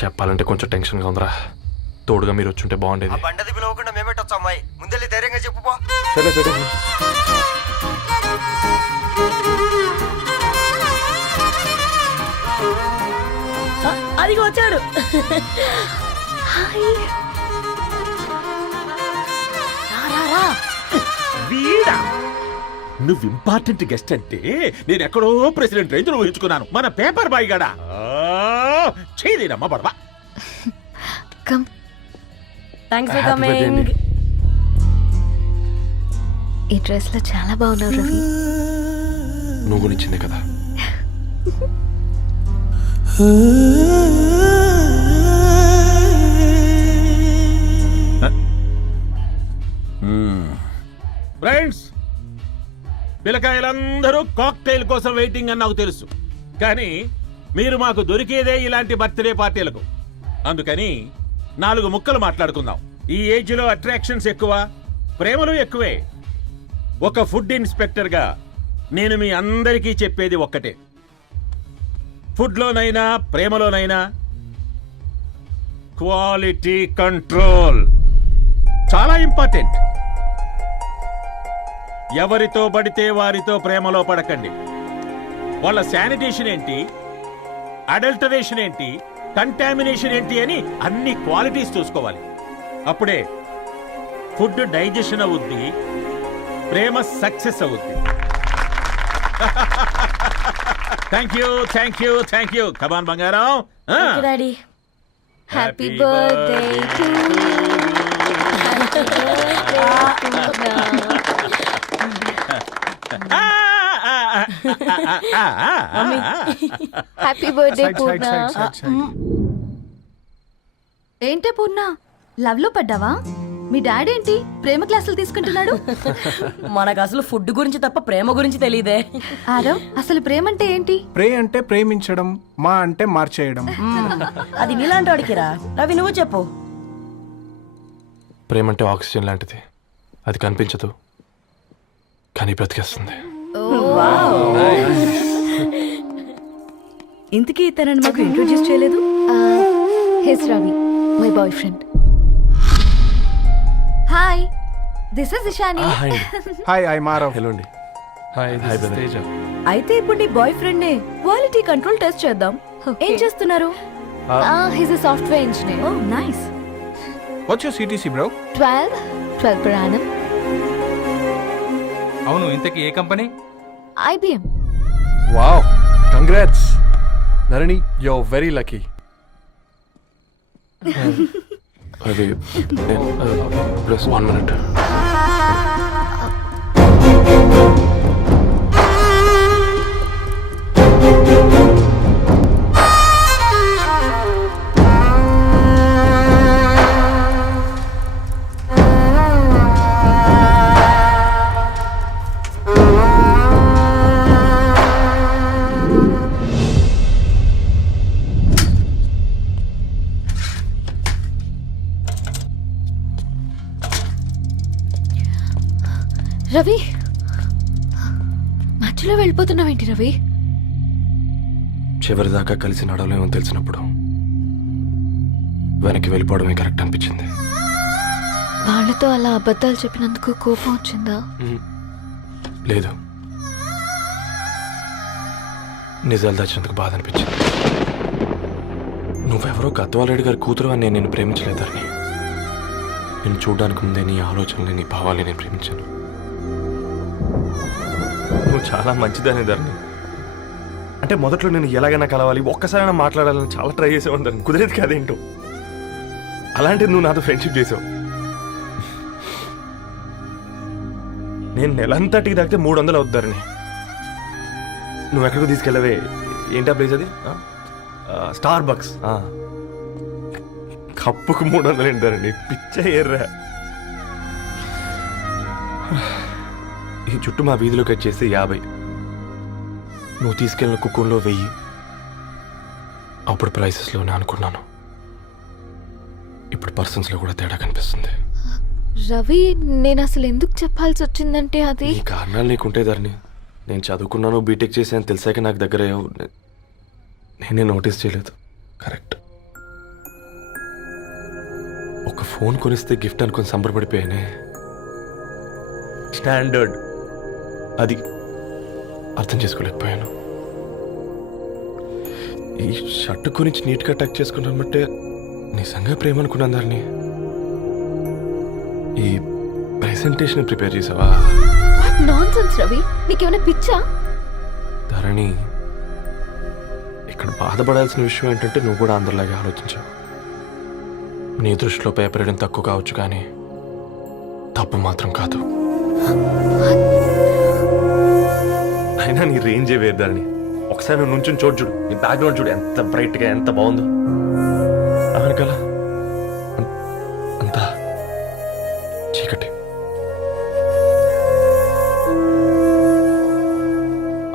చెప్పాలంటే కొంచెం టెన్షన్గా ఉందిరా. తోడుగా మీరు వచ్చుంటే బాగుండేది. బండది పిలవకుండా మేమేటొచ్చు అమ్మాయి. ముందెళ్ళి ధైర్యంగా చెప్పుపో. సరే సరే. అదిగో వచ్చాడు. వీడా? నువ్వు ఇంపార్టెంట్ గెస్ట్ అంటే నేను ఎక్కడో ప్రెసిడెంట్ రేంజ్ లో ఊహించుకున్నాను. మన పేపర్ బాయ్ గడా చేయలేనమ్మా బడవా. Thanks for coming. ఈ డ్రెస్ లో చాలా బాగున్నావు రవి. నువ్వు గురించిందే కదా. ఫ్రెండ్స్, పిల్లకాయలందరూ కాక్టైల్ కోసం వెయిటింగ్ అని నాకు తెలుసు, కానీ మీరు మాకు దొరికేదే ఇలాంటి బర్త్డే పార్టీలకు. అందుకని 4 ముక్కలు మాట్లాడుకుందాం. ఈ ఏజ్ లో అట్రాక్షన్స్ ఎక్కువ, ప్రేమలు ఎక్కువే. ఒక ఫుడ్ ఇన్స్పెక్టర్ గా నేను మీ అందరికీ చెప్పేది ఒక్కటే, ఫుడ్లోనైనా ప్రేమలోనైనా క్వాలిటీ కంట్రోల్ చాలా ఇంపార్టెంట్. ఎవరితో పడితే వారితో ప్రేమలో పడకండి. వాళ్ళ శానిటేషన్ ఏంటి, అడల్టరేషన్ ఏంటి, కంటామినేషన్ ఏంటి అని అన్ని క్వాలిటీస్ చూసుకోవాలి. అప్పుడే ఫుడ్ డైజెషన్ అవుద్ది, ప్రేమ సక్సెస్ అవుద్ది. Thank you, thank you, thank you. Come on బంగారం. Daddy, happy birthday to happy birthday Purna. ఏంటే పూర్ణ, లవ్ లో పడ్డావా? మీ డాడీ ఏంటి ప్రేమ క్లాసులు తీసుకుంటున్నాడు? మనకు అసలు ఫుడ్ గురించి తప్ప ప్రేమ గురించి తెలియదే. ఆరవ్, అసలు ప్రేమ అంటే ఏంటి? ప్రే అంటే ప్రేమించడం, మా అంటే మార్చేయడం. అది నీలాంటి వాడికిరా. రవి నువ్వు చెప్పు. ప్రేమ అంటే ఆక్సిజన్ లాంటిది. అది కనిపించదు కానీ బ్రతికేస్తుంది. ఇంతకీ తనని మాకు ఇంట్రొడ్యూస్ చేయలేదు. He's Ravi, my boyfriend. Hi, this is Ishani. Hi, I Maarav. Hello అండి. హాయ్ తేజ. అయితే ఇప్పుడు నీ బాయ్ ఫ్రెండ్ నే క్వాలిటీ కంట్రోల్ టెస్ట్ చేద్దాం. ఏం చేస్తున్నారు? He's a software engineer. Oh nice. What's your CTC bro? 12 per annum. అవును, ఇంతకీ ఏ company? IBM. Wow, congrats Narani, you are very lucky. అది ప్లస్ 1 minute. రవి, మధ్యలో వెళ్ళిపోతున్నావేంటి రవి? చివరిదాకా కలిసి నడవలేమని తెలిసినప్పుడు వెనక్కి వెళ్ళిపోవడమే కరెక్ట్ అనిపించింది. వాళ్ళతో అలా అబద్ధాలు చెప్పినందుకు కోపం వచ్చిందా? లేదు, నిజాలు దాచినందుకు బాధ అనిపించింది. నువ్వెవరో గద్వాలరెడ్డి గారి కూతురు అని నేను ప్రేమించలేదని. నేను చూడడానికి ముందే నీ ఆలోచనలు, నీ భావాలు నేను ప్రేమించాను. నువ్వు చాలా మంచిదని ధరణి. అంటే మొదట్లో నేను ఎలాగైనా కలవాలి, ఒక్కసారైనా మాట్లాడాలని చాలా ట్రై చేసేవాడిని ధరణి. కుదిరేది కాదేంటో. అలాంటిది నువ్వు నాతో ఫ్రెండ్షిప్ చేసావు. నేను నెలంతటికి తాగితే 300 అవుతారని. నువ్వు ఎక్కడికి తీసుకెళ్ళవే? ఏంటా ప్లేస్ అది? Star bucks. కప్పుకు 300 ఏంటారండి, పిచ్చ ఎర్రా. ఈ చుట్టూ మా వీధిలోకి వచ్చేస్తే 50. నువ్వు తీసుకెళ్ళిన కుక్కర్లో 1000. అప్పుడు ప్రైసెస్లోనే అనుకున్నాను. ఇప్పుడు పర్సన్స్లో కూడా తేడా కనిపిస్తుంది. రవి, నేను అసలు ఎందుకు చెప్పాల్సి వచ్చిందంటే అది ఈ కారణాలు నీకుంటే ధరణి. నేను చదువుకున్నాను, బీటెక్ చేశాను తెలిసాక నాకు దగ్గర నేనే నోటీస్ చేయలేదు. కరెక్ట్. ఒక ఫోన్ కొనిస్తే గిఫ్ట్ అనుకుని సంబరపడిపోయానే. స్టాండర్డ్ అది అర్థం చేసుకోలేకపోయాను. ఈ షర్ట్ గురించి నీట్గా టక్ చేసుకున్నామంటే నిజంగా ప్రేమ అనుకున్నాను దాన్ని. ఈ ప్రెజెంటేషన్ ప్రిపేర్ చేసావా? నాన్సెన్స్ రవి, నీకేమైనా పిచ్చా? ధరణి, ఇక్కడ బాధపడాల్సిన విషయం ఏంటంటే నువ్వు కూడా అందరిలాగే ఆలోచించావు. నీ దృష్టిలో పేపర్ వేయడం తక్కువ కావచ్చు కానీ తప్పు మాత్రం కాదు. అయినా నీ రేంజే వేరు ధరణి. ఒకసారి నువ్వు నుంచుని చోటు చూడు, నీ బ్యాక్గ్రౌండ్ చూడు, ఎంత బ్రైట్గా ఎంత బాగుందో. వెనకాల అంతా చీకటి.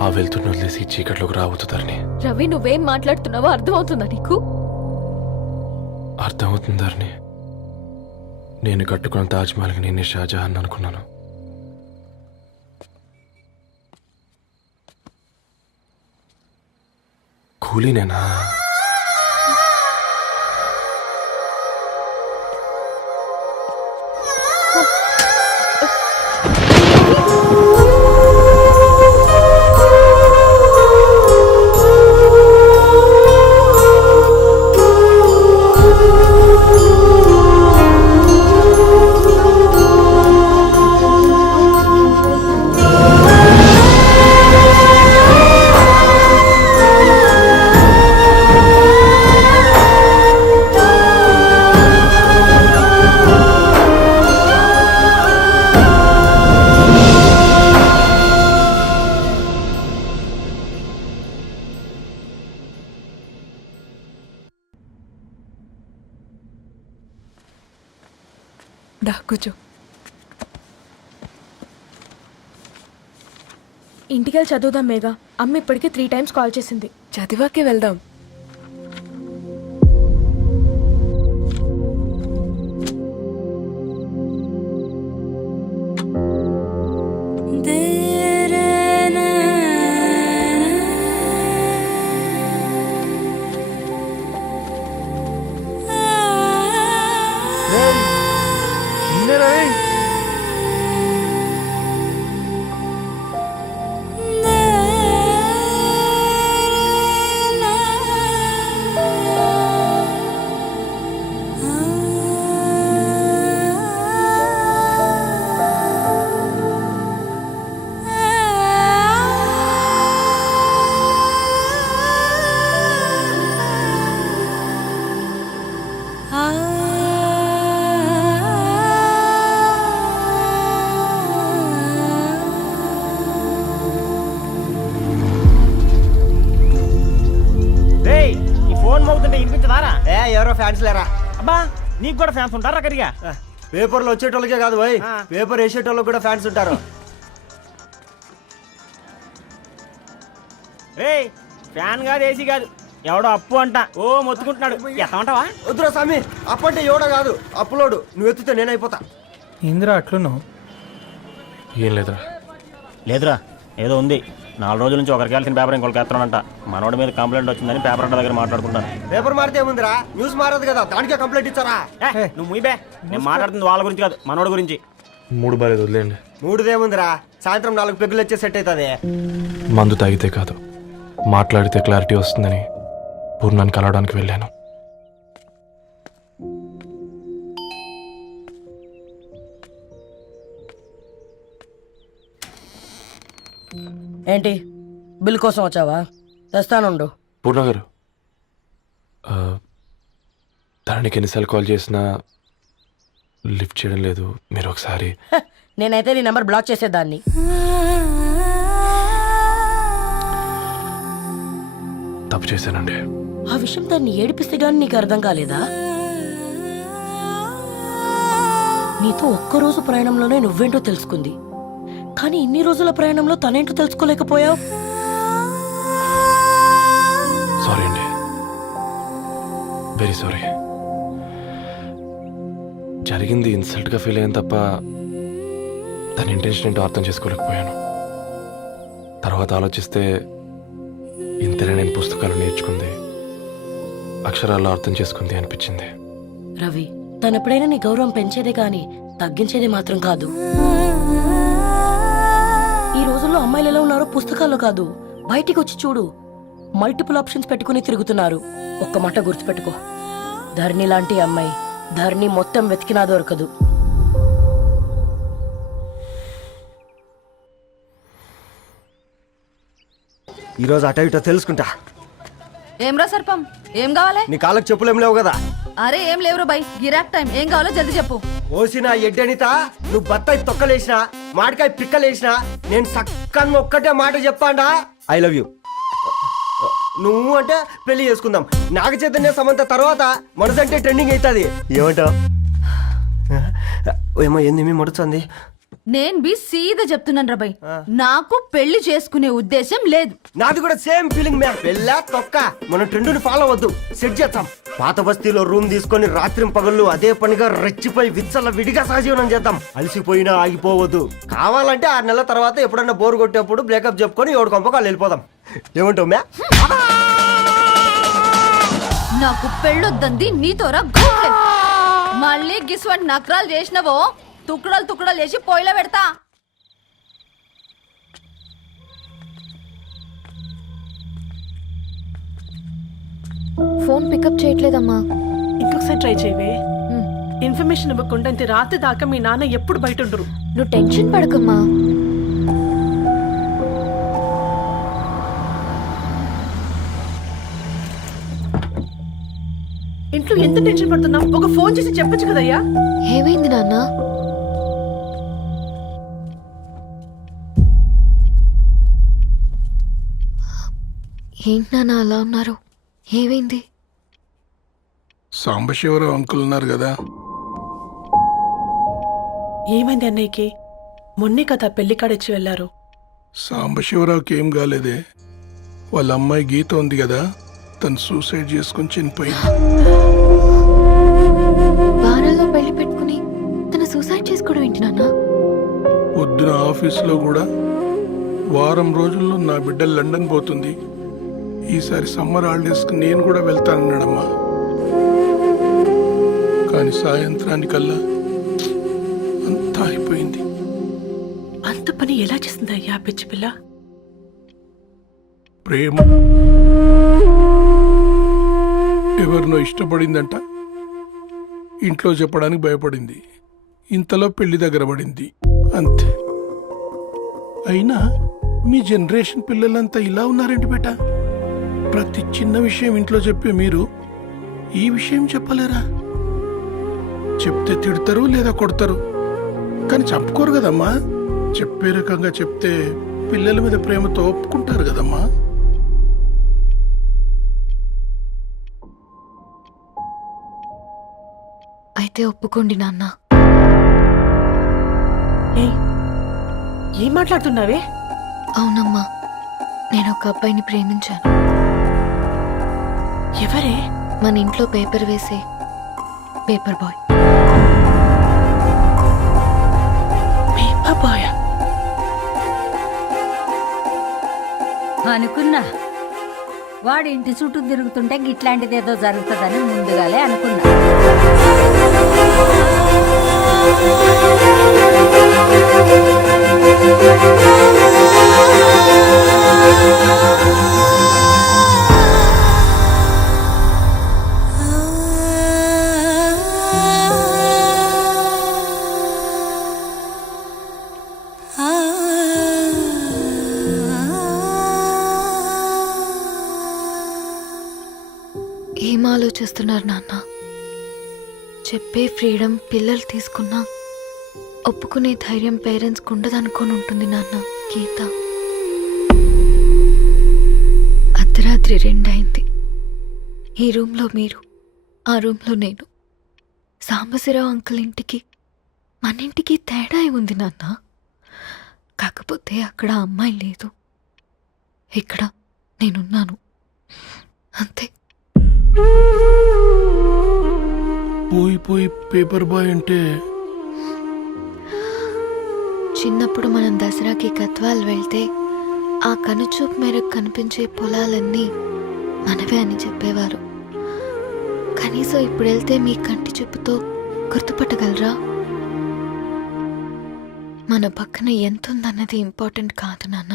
ఆ వెళ్తున్న వదిలేసి చీకట్లోకి రాబోతుందని. రవి, నువ్వేం మాట్లాడుతున్నావో అర్థమవుతుందా నీకు? అర్థమవుతుందని. నేను కట్టుకున్న తాజ్మహల్కి నేనే షాజహాన్ అనుకున్నాను. కూలీనేనా? కూర్చో. ఇంటికెళ్ళి చదువుదాం మేఘా. అమ్మ ఇప్పటికే 3 times కాల్ చేసింది. చదివాకే వెళ్దాం. ఈ ఫోన్ మోగుతుంటే వినిపించదారా? ఎవరో ఫ్యాన్స్ లేరా? అబ్బా నీకు కూడా ఫ్యాన్స్ ఉంటారా కరిగా? పేపర్లో వచ్చేటోళ్ళకే కాదు పోయి, పేపర్ వేసేటోళ్ళకి కూడా ఫ్యాన్స్ ఉంటారు. రే ఫ్యాన్ కాదు, ఏసీ కాదు, ఎవడో అప్పు అంట ఓ మొత్తుకుంటున్నాడు. ఎత్తమంటావా? వద్దురా స్వామి, అప్పు అంటే ఎవడో కాదు, అప్పులోడు. నువ్వు ఎత్తుతే నేనైపోతా. ఇందిరా అట్లున్నావు? ఏం లేదురా. లేదురా, ఏదో ఉంది. 4 రోజుల నుంచి ఒకరికి వెళ్ళిన పేపర్ ఇంకొకరికి ఎత్తనంట. మనోడి మీద కంప్లైంట్ వచ్చిందని పేపర్ అంట దగ్గర మాట్లాడుకుంటాను. పేపర్ మారితే ఏముందిరా, న్యూస్ మారదు కదా, దానికే కంప్లైంట్ ఇచ్చారా? నువ్వు ముయ్యబే, నేను మాట్లాడుతుంది వాళ్ళ గురించి కాదు, మనోడి గురించి. మూడు బాలేదు, వదిలేండి. మూడుదేముందిరా, సాయంత్రం 4 పెగ్గులు వచ్చే సెట్ అవుతుంది. మందు తాగితే కాదు, మాట్లాడితే క్లారిటీ వస్తుందని పూర్ణాన్ని కలవడానికి వెళ్ళాను. ఏంటి బిల్ కోసం వచ్చావా? తెస్తానుండు. పూర్ణ గారు, తనకి ఎన్నిసార్లు కాల్ చేసినా లిఫ్ట్ చేయడం లేదు. మీరు ఒకసారి. నేనైతే నీ నెంబర్ బ్లాక్ చేసేదాన్ని. తప్పు చేశానండి. ఆ విషయం దాన్ని ఏడిపిస్తే గానీ నీకు అర్థం కాలేదా? నీతో ఒక్కరోజు ప్రయాణంలోనే నువ్వేంటో తెలుసుకుంది, కానీ ఇన్ని రోజుల ప్రయాణంలో తనేంటో తెలుసుకోలేకపోయావు. సారీ అండి, వెరీ సారీ. జరిగింది ఇన్సల్ట్గా ఫీల్ అయ్యాను తప్ప తన ఇంటెన్షన్ ఏంటో అర్థం చేసుకోలేకపోయాను. తర్వాత ఆలోచిస్తే ఇంతనే నేను పుస్తకాలు నేర్చుకుంది, అక్షరాల్లో అర్థం చేసుకుంది అనిపించింది. రవి, తనెప్పుడైనా నీ గౌరవం పెంచేదే కానీ తగ్గించేదే మాత్రం కాదు. ఈ రోజుల్లో అమ్మాయిలు ఎలా ఉన్నారో పుస్తకాల్లో కాదు, బయటికి వచ్చి చూడు. మల్టిపుల్ ఆప్షన్స్ పెట్టుకుని తిరుగుతున్నారు. ఒక్క మాట గుర్తుపెట్టుకో, ధరణి లాంటి అమ్మాయి ధరణి మొత్తం వెతికినా దొరకదు. ఈరోజు అటో ఇటో తెలుసుకుంటా. ఏం రా సర్పం, ఏం కావాలి? నీ కాళ్ళకి చెప్పులేం లేవు కదా? అరే ఏం లేవురా బై, గిరాక్ టైం. ఏం కావాలో జల్దీ చెప్పు. ఓసిన ఎడ్డనిత, నువ్వు బత్తాయి తొక్కలేసినా మాడికాయ పిక్కలేసినా నేను సక్కంగా ఒక్కటే మాట చెప్పాండా, ఐ లవ్ యూ. నువ్వు అంటే పెళ్లి చేసుకుందాం. నాగ చైతన్య సమంత తర్వాత మనసంటే ట్రెండింగ్ అవుతుంది. ఏమంటావు? ఏమో ఏంది మీ మడుచుంది? నేను బి సీదా చెప్తున్నాను రా బై, నాకు పెళ్లి చేసుకునే ఉద్దేశం లేదు. నాది కూడా సేమ్ ఫీలింగ్ మ్యామ్. పెళ్ళా తొక్క, మనం ట్రెండ్ని ఫాలో అవద్దు, సెట్ చేద్దాం. పాత బస్తీలో రూమ్ తీసుకొని రాత్రి పగళ్ళు అదే పనిగా రెచ్చిపోయి విచ్చల విడిగా సహజీవనం చేద్దాం. అలసిపోయినా ఆగిపోవద్దు. కావాలంటే 6 నెలల తర్వాత ఎప్పుడన్నా బోర్ కొట్టేప్పుడు బ్రేకప్ చెప్పుకొని 7 కొంపకాలు వెళ్ళిపోదాం. ఏమంటావు మ్యా? నాకు పెళ్ళొద్దంది నీతోరా. మళ్ళీ గిస్వంటి నకరాలు చేసినవో తుక్కడలు తుక్కడలు చేసి పొయ్యిలో పెడతా. ఫోన్ పికప్ చేయట్లేదమ్మా. ఇంకొకసారి ట్రై చేయవే. ఇన్ఫర్మేషన్ ఇవ్వకుండా ఇంత రాత్రి దాకా మీ నాన్న ఎప్పుడు బయట ఉండరు. నువ్వు టెన్షన్ పడకమ్మా. ఇంట్లో ఎంత టెన్షన్ పడుతున్నావు? ఒక ఫోన్ చేసి చెప్పొచ్చు కదయ్యా. ఏమైంది నాన్న? ఏంటి నాన్న అలా ఉన్నారు? ఏమైంది? సాంబశివరావు అంకుల్ ఉన్నారు కదా, ఏమైంది అన్నయ్యకి? మొన్నే కదా పెళ్లి కాడిచ్చి వెళ్ళారు. సాంబశివరావుకి ఏం కాలేదే. వాళ్ళ అమ్మాయి గీత ఉంది కదా, తను సూసైడ్ చేసుకుని చనిపోయింది. వారాల్లో పెళ్లి పెట్టుకుని తన సూసైడ్ చేసుకోవడం ఏంటి నాన్న? పొద్దున ఆఫీసులో కూడా వారం రోజుల్లో నా బిడ్డ లండన్ పోతుంది, ఈసారి సమ్మర్ హాలిడేస్కి నేను కూడా వెళ్తానన్నాడమ్మా. కానీ సాయంత్రానికల్లా అంతా అయిపోయింది. అంత పని ఎలా చేసింది అయ్యా పిచ్చి పిల్ల? ప్రేమ ఎవరినో ఇష్టపడిందంట, ఇంట్లో చెప్పడానికి భయపడింది. ఇంతలో పెళ్లి దగ్గర పడింది, అంతే. అయినా మీ జనరేషన్ పిల్లలంతా ఇలా ఉన్నారేంటి బేట? ప్రతి చిన్న విషయం ఇంట్లో చెప్పి మీరు ఈ విషయం చెప్పలేరా? చెప్తే తిడతారు లేదా కొడతారు, కానీ చంపుకోరు కదమ్మా. చెప్పే రకంగా చెప్తే పిల్లల మీద ప్రేమతో ఒప్పుకుంటారు కదమ్మా. అయితే ఒప్పుకోండి నాన్న. ఏం మాట్లాడుతున్నావే? అవునమ్మా, నేను ఒక అబ్బాయిని ప్రేమించాను. ఎవరే? మన ఇంట్లో పేపర్ వేసే పేపర్ బాయ్. Paper boy? అనుకున్నా వాడి ఇంటి చుట్టూ తిరుగుతుంటే గిట్లాంటిది ఏదో జరుగుతుందని ముందుగాలే అనుకున్నా. ఏం ఆలోచిస్తున్నారు నాన్న? చెప్పే ఫ్రీడమ్ పిల్లలు తీసుకున్నా ఒప్పుకునే ధైర్యం పేరెంట్స్కి ఉండదనుకొని ఉంటుంది నాన్న. గీత అర్ధరాత్రి 2 అయింది. ఈ రూమ్లో మీరు, ఆ రూమ్లో నేను. సాంబశివరావు అంకుల్ ఇంటికి మన ఇంటికి తేడా ఉంది నాన్న. కాకపోతే అక్కడ అమ్మాయి లేదు, ఇక్కడ నేనున్నాను, అంతే. పోయి పేపర్ బాయ్ అంటే చిన్నప్పుడు మనం దసరాకి గద్వాల్ వెళ్తే ఆ కనుచూపు మేరకు కనిపించే పొలాలన్నీ మనవే అని చెప్పేవారు. కనీసం ఇప్పుడు వెళ్తే మీ కంటి చూపుతో గుర్తుపట్టగలరా? మన పక్కన ఎంతుందన్నది ఇంపార్టెంట్ కాదు నాన్న,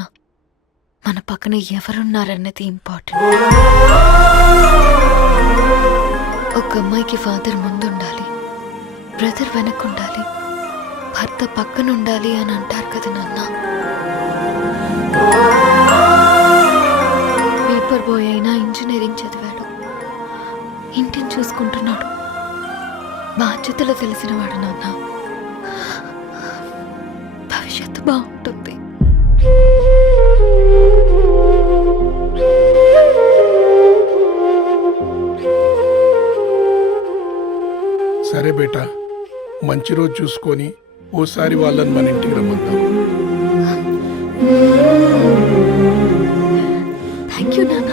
మన పక్కన ఎవరున్నారన్నది ఇంపార్టెంట్. ఒక అమ్మాయికి ఫాదర్ ముందుండాలి, బ్రదర్ వెనకుండాలి, భర్త పక్కన ఉండాలి అని అంటారు కదా నాన్న. పేపర్ బాయ్ అయినా ఇంజనీరింగ్ చదివాడు, ఇంటిని చూసుకుంటున్నాడు, బాధ్యతలు తెలిసినవాడు నాన్న. భవిష్యత్తు బాగుంటుంది. సరే బేటా, మంచి రోజు చూసుకొని ఓసారి వాళ్ళని మన ఇంటికి రమ్మందాం. థ్యాంక్ యూ నాన్న,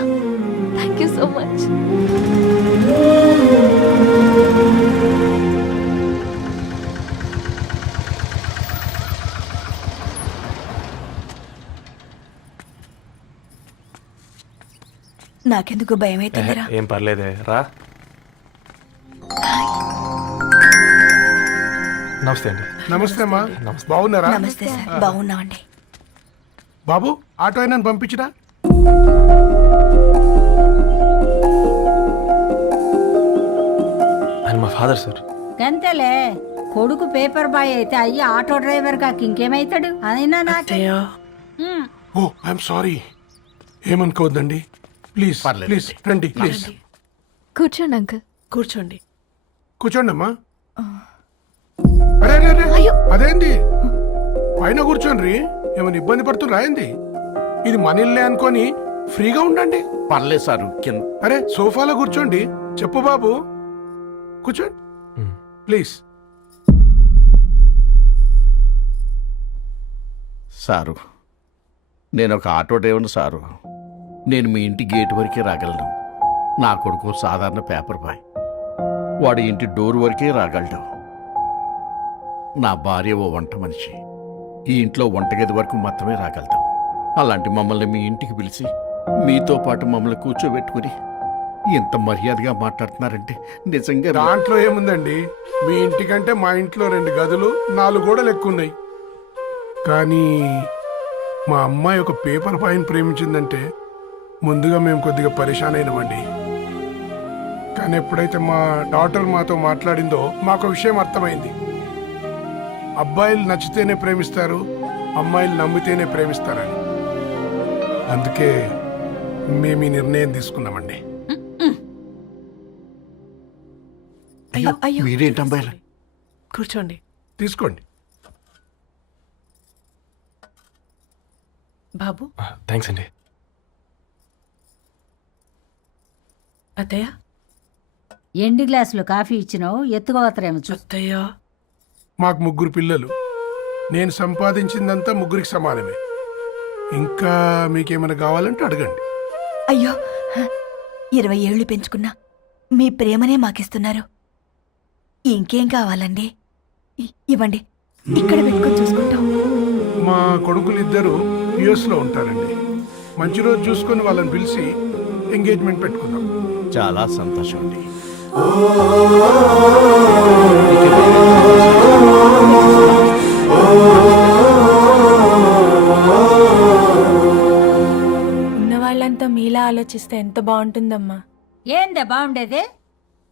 థ్యాంక్ యూ సో మచ్. నాకెందుకు భయం అవుతుందిరా. ఏం పర్లేదే, రా. నమస్తే అండి. నమస్తే అమ్మా, బాగున్నారా? నమస్తే సార్, బాగున్నామండి. బాబు, ఆటో అయినా పంపించినా? ఆయన మా ఫాదర్ సార్. గంతేలే, కొడుకు పేపర్ బాయ్ అయితే అయ్యి ఆటో డ్రైవర్ కాక ఇంకేమైతాడు? అయినా నాకే. ఓ ఐఎమ్ సారీ, ఏమనుకోవద్దండి. ప్లీజ్ ప్లీజ్ రండి, ప్లీజ్ కూర్చోండి అంకుల్. కూర్చోండి. కూర్చోండి అమ్మా. అరే అరే అరే, అదేంది పైన కూర్చోండి, ఏమైనా ఇబ్బంది పడుతున్నా ఏంది? ఇది మన ఇల్లే అనుకొని ఫ్రీగా ఉండండి. పర్లేదు సార్. అరే సోఫాలో కూర్చోండి. చెప్పు బాబు, కూర్చోండి ప్లీజ్. సారు, నేను ఒక ఆటో డ్రైవర్ని సారు. నేను మీ ఇంటి గేట్ వరకే రాగలను. నా కొడుకు సాధారణ పేపర్ బాయ్, వాడి ఇంటి డోర్ వరకే రాగలడు. నా భార్య ఓ వంట మనిషి, ఈ ఇంట్లో వంటగది వరకు మాత్రమే రాగలుగుతాం. అలాంటి మమ్మల్ని మీ ఇంటికి పిలిచి మీతో పాటు మమ్మల్ని కూర్చోబెట్టుకుని ఎంత మర్యాదగా మాట్లాడుతున్నారంటే నిజంగా. దాంట్లో ఏముందండి, మీ ఇంటికంటే మా ఇంట్లో 2 గదులు 4 గోడలు ఎక్కువ ఉన్నాయి. కానీ మా అమ్మాయి ఒక పేపర్ బాయ్ని ప్రేమించిందంటే ముందుగా మేము కొద్దిగా పరేషాన్ అయినామండి. కానీ ఎప్పుడైతే మా డాటర్ మాతో మాట్లాడిందో మాకు విషయం అర్థమైంది. అబ్బాయిలు నచ్చితేనే ప్రేమిస్తారు, అమ్మాయిలు నమ్మితేనే ప్రేమిస్తారని. అందుకే మేము ఈ నిర్ణయం తీసుకున్నామండి. మీరేంటి అమ్మాయిలు? కూర్చోండి. తీసుకోండి. బాబు. థ్యాంక్స్ అండి. అత్తయ్య. ఎండి గ్లాసులో కాఫీ ఇచ్చినావు, ఎత్తుకోవతరేమో అత్తయ్య. మాకు 3 పిల్లలు. నేను సంపాదించిందంతా 3కి సమానమే. ఇంకా మీకేమైనా కావాలంటే అడగండి. అయ్యో, 20 ఏళ్ళు పెంచుకున్నా మీ ప్రేమనే మాకిస్తున్నారు. ఇంకేం కావాలండి? ఇవ్వండి, ఇక్కడ పెట్టుకొని చూసుకుంటాం. మా కొడుకులు 2 యుఎస్లో ఉంటారండి. మంచి రోజు చూసుకొని వాళ్ళని పిలిచి ఎంగేజ్మెంట్ పెట్టుకుందాం. చాలా సంతోషం అండి. ఉన్న వాళ్ళంతా మీలా ఆలోచిస్తే ఎంత బాగుంటుందమ్మా. ఏందే బాగుండేది?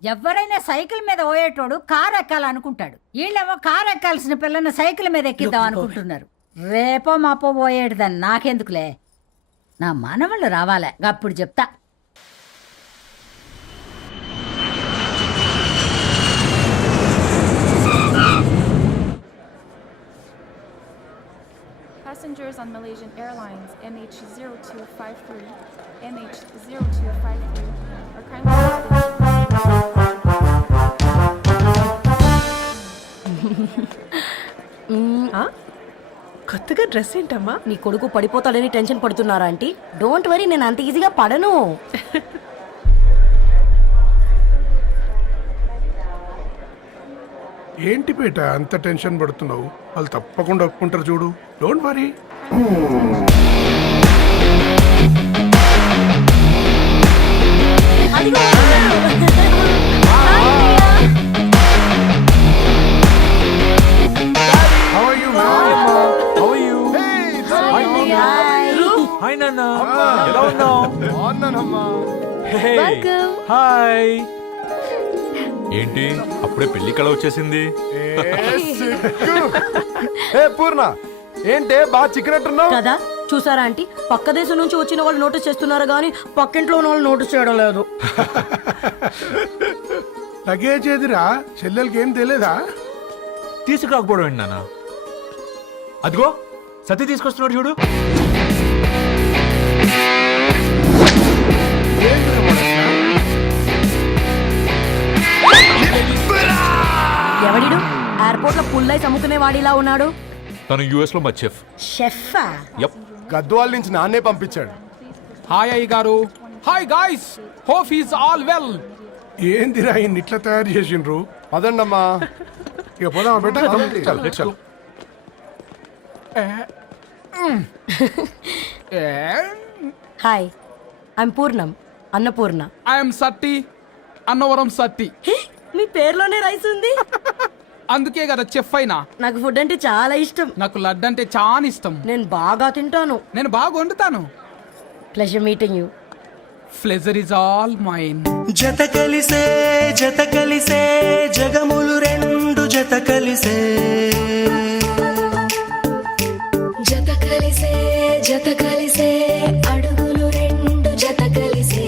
ఎవరైనా సైకిల్ మీద పోయేటోడు కారు ఎక్కాలనుకుంటాడు. వీళ్ళేమో కారు ఎక్కాల్సిన పిల్లని సైకిల్ మీద ఎక్కిద్దాం అనుకుంటున్నారు. రేపో మాపో పోయేటిదని నాకెందుకులే, నా మనవళ్ళు రావాలే, అప్పుడు చెప్తా. Passengers on Malaysian Airlines MH0253, MH0253 are kindly కొత్తగా డ్రెస్ ఏంటమ్మా? నీ కొడుకు పడిపోతాడని టెన్షన్ పడుతున్నారా ఆంటీ? డోంట్ వరీ, నేను అంత ఈజీగా పడను. ఏంటి పేట అంత టెన్షన్ పడుతున్నావు? వాళ్ళు తప్పకుండా ఒప్పుకుంటారు చూడు. Don't worry. హాయ్ నాన్న, ఎలా ఉన్నావు? హాయ్. ఏంటి అప్పుడే పెళ్లి కళ వచ్చేసింది? పూర్ణ ఏంటే బాగా చిక్కినట్టున్నావు కదా, చూసారా ఆంటీ? పక్క దేశం నుంచి వచ్చిన వాళ్ళు నోటీస్ చేస్తున్నారు కానీ పక్కింట్లో ఉన్న వాళ్ళు నోటీస్ చేయడం లేదు. లగేజ్ ఏదిరా? చెల్లెలకి ఏం తెలియదా? తీసుకురాకపోవడం ఏంటి నాన్న? అదిగో సతీ తీసుకొస్తున్నాడు చూడు. ఎవడిడు ఎయిర్పోర్ట్ లో పుల్లైస్ అమ్ముకునే వాడిలా ఉన్నాడు? తను యుఎస్ లో మా చెఫ్. షెఫా? యప్. గద్వాల నుంచి నాన్నే పంపించాడు. హాయ్ అయ్య గారు. Hi guys, hope is all well. ఏందిరా ఇన్ని ఇట్లా తయారు చేసిండ్రు? పదండమ్మా. ఇక పోదామా బెట్ట? చల్. హాయ్, ఐఎమ్ పూర్ణం, అన్నపూర్ణ. ఐఎమ్ సత్తి, అన్నవరం సత్తి. మీ పేరులోనే రైస్ ఉంది. అందుకే కదా చెఫ్ అయినా. నాకు ఫుడ్ అంటే చాలా ఇష్టం. నాకు లడ్డు అంటే చాలా ఇష్టం. నేను బాగా తింటాను. నేను బాగా వండుతాను. Pleasure meeting you. Pleasure is all mine. జత కలిసే జగములు 2 జత కలిసే, జత కలిసే అడుగులు 2 జత కలిసే.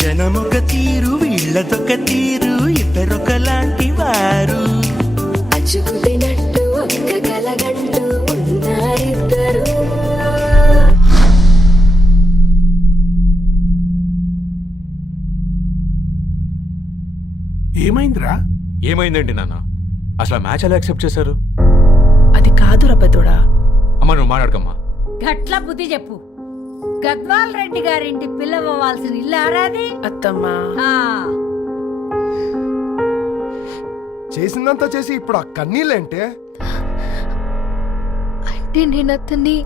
జనమొక తీరు, వీళ్ళదొక తీరు, ఇద్దరొకలాంటి వారు. అచ్చుకుతినట్టు ఒక్క కలగంటూ ఉన్నారిద్దరు. ఏమైందిరా? ఏమైందండి నాన్న? అసలు మ్యాచ్ ఎలా యాక్సెప్ట్ చేశారు? అది కాదురా పెద్దోడా. అమ్మ నువ్వు మాట్లాడకమ్మా. గట్ల బుద్ధి చెప్పు. గద్వాల్ రెడ్డి గారింటి పిల్లవ్వాల్సిన ఇల్లు ఆరాది. అత్తమ్మా ఆ, చేసిందంతా చేసి ఇప్పుడు ఆ కన్నీళ్ళేంటే? అంటే నేను అతన్ని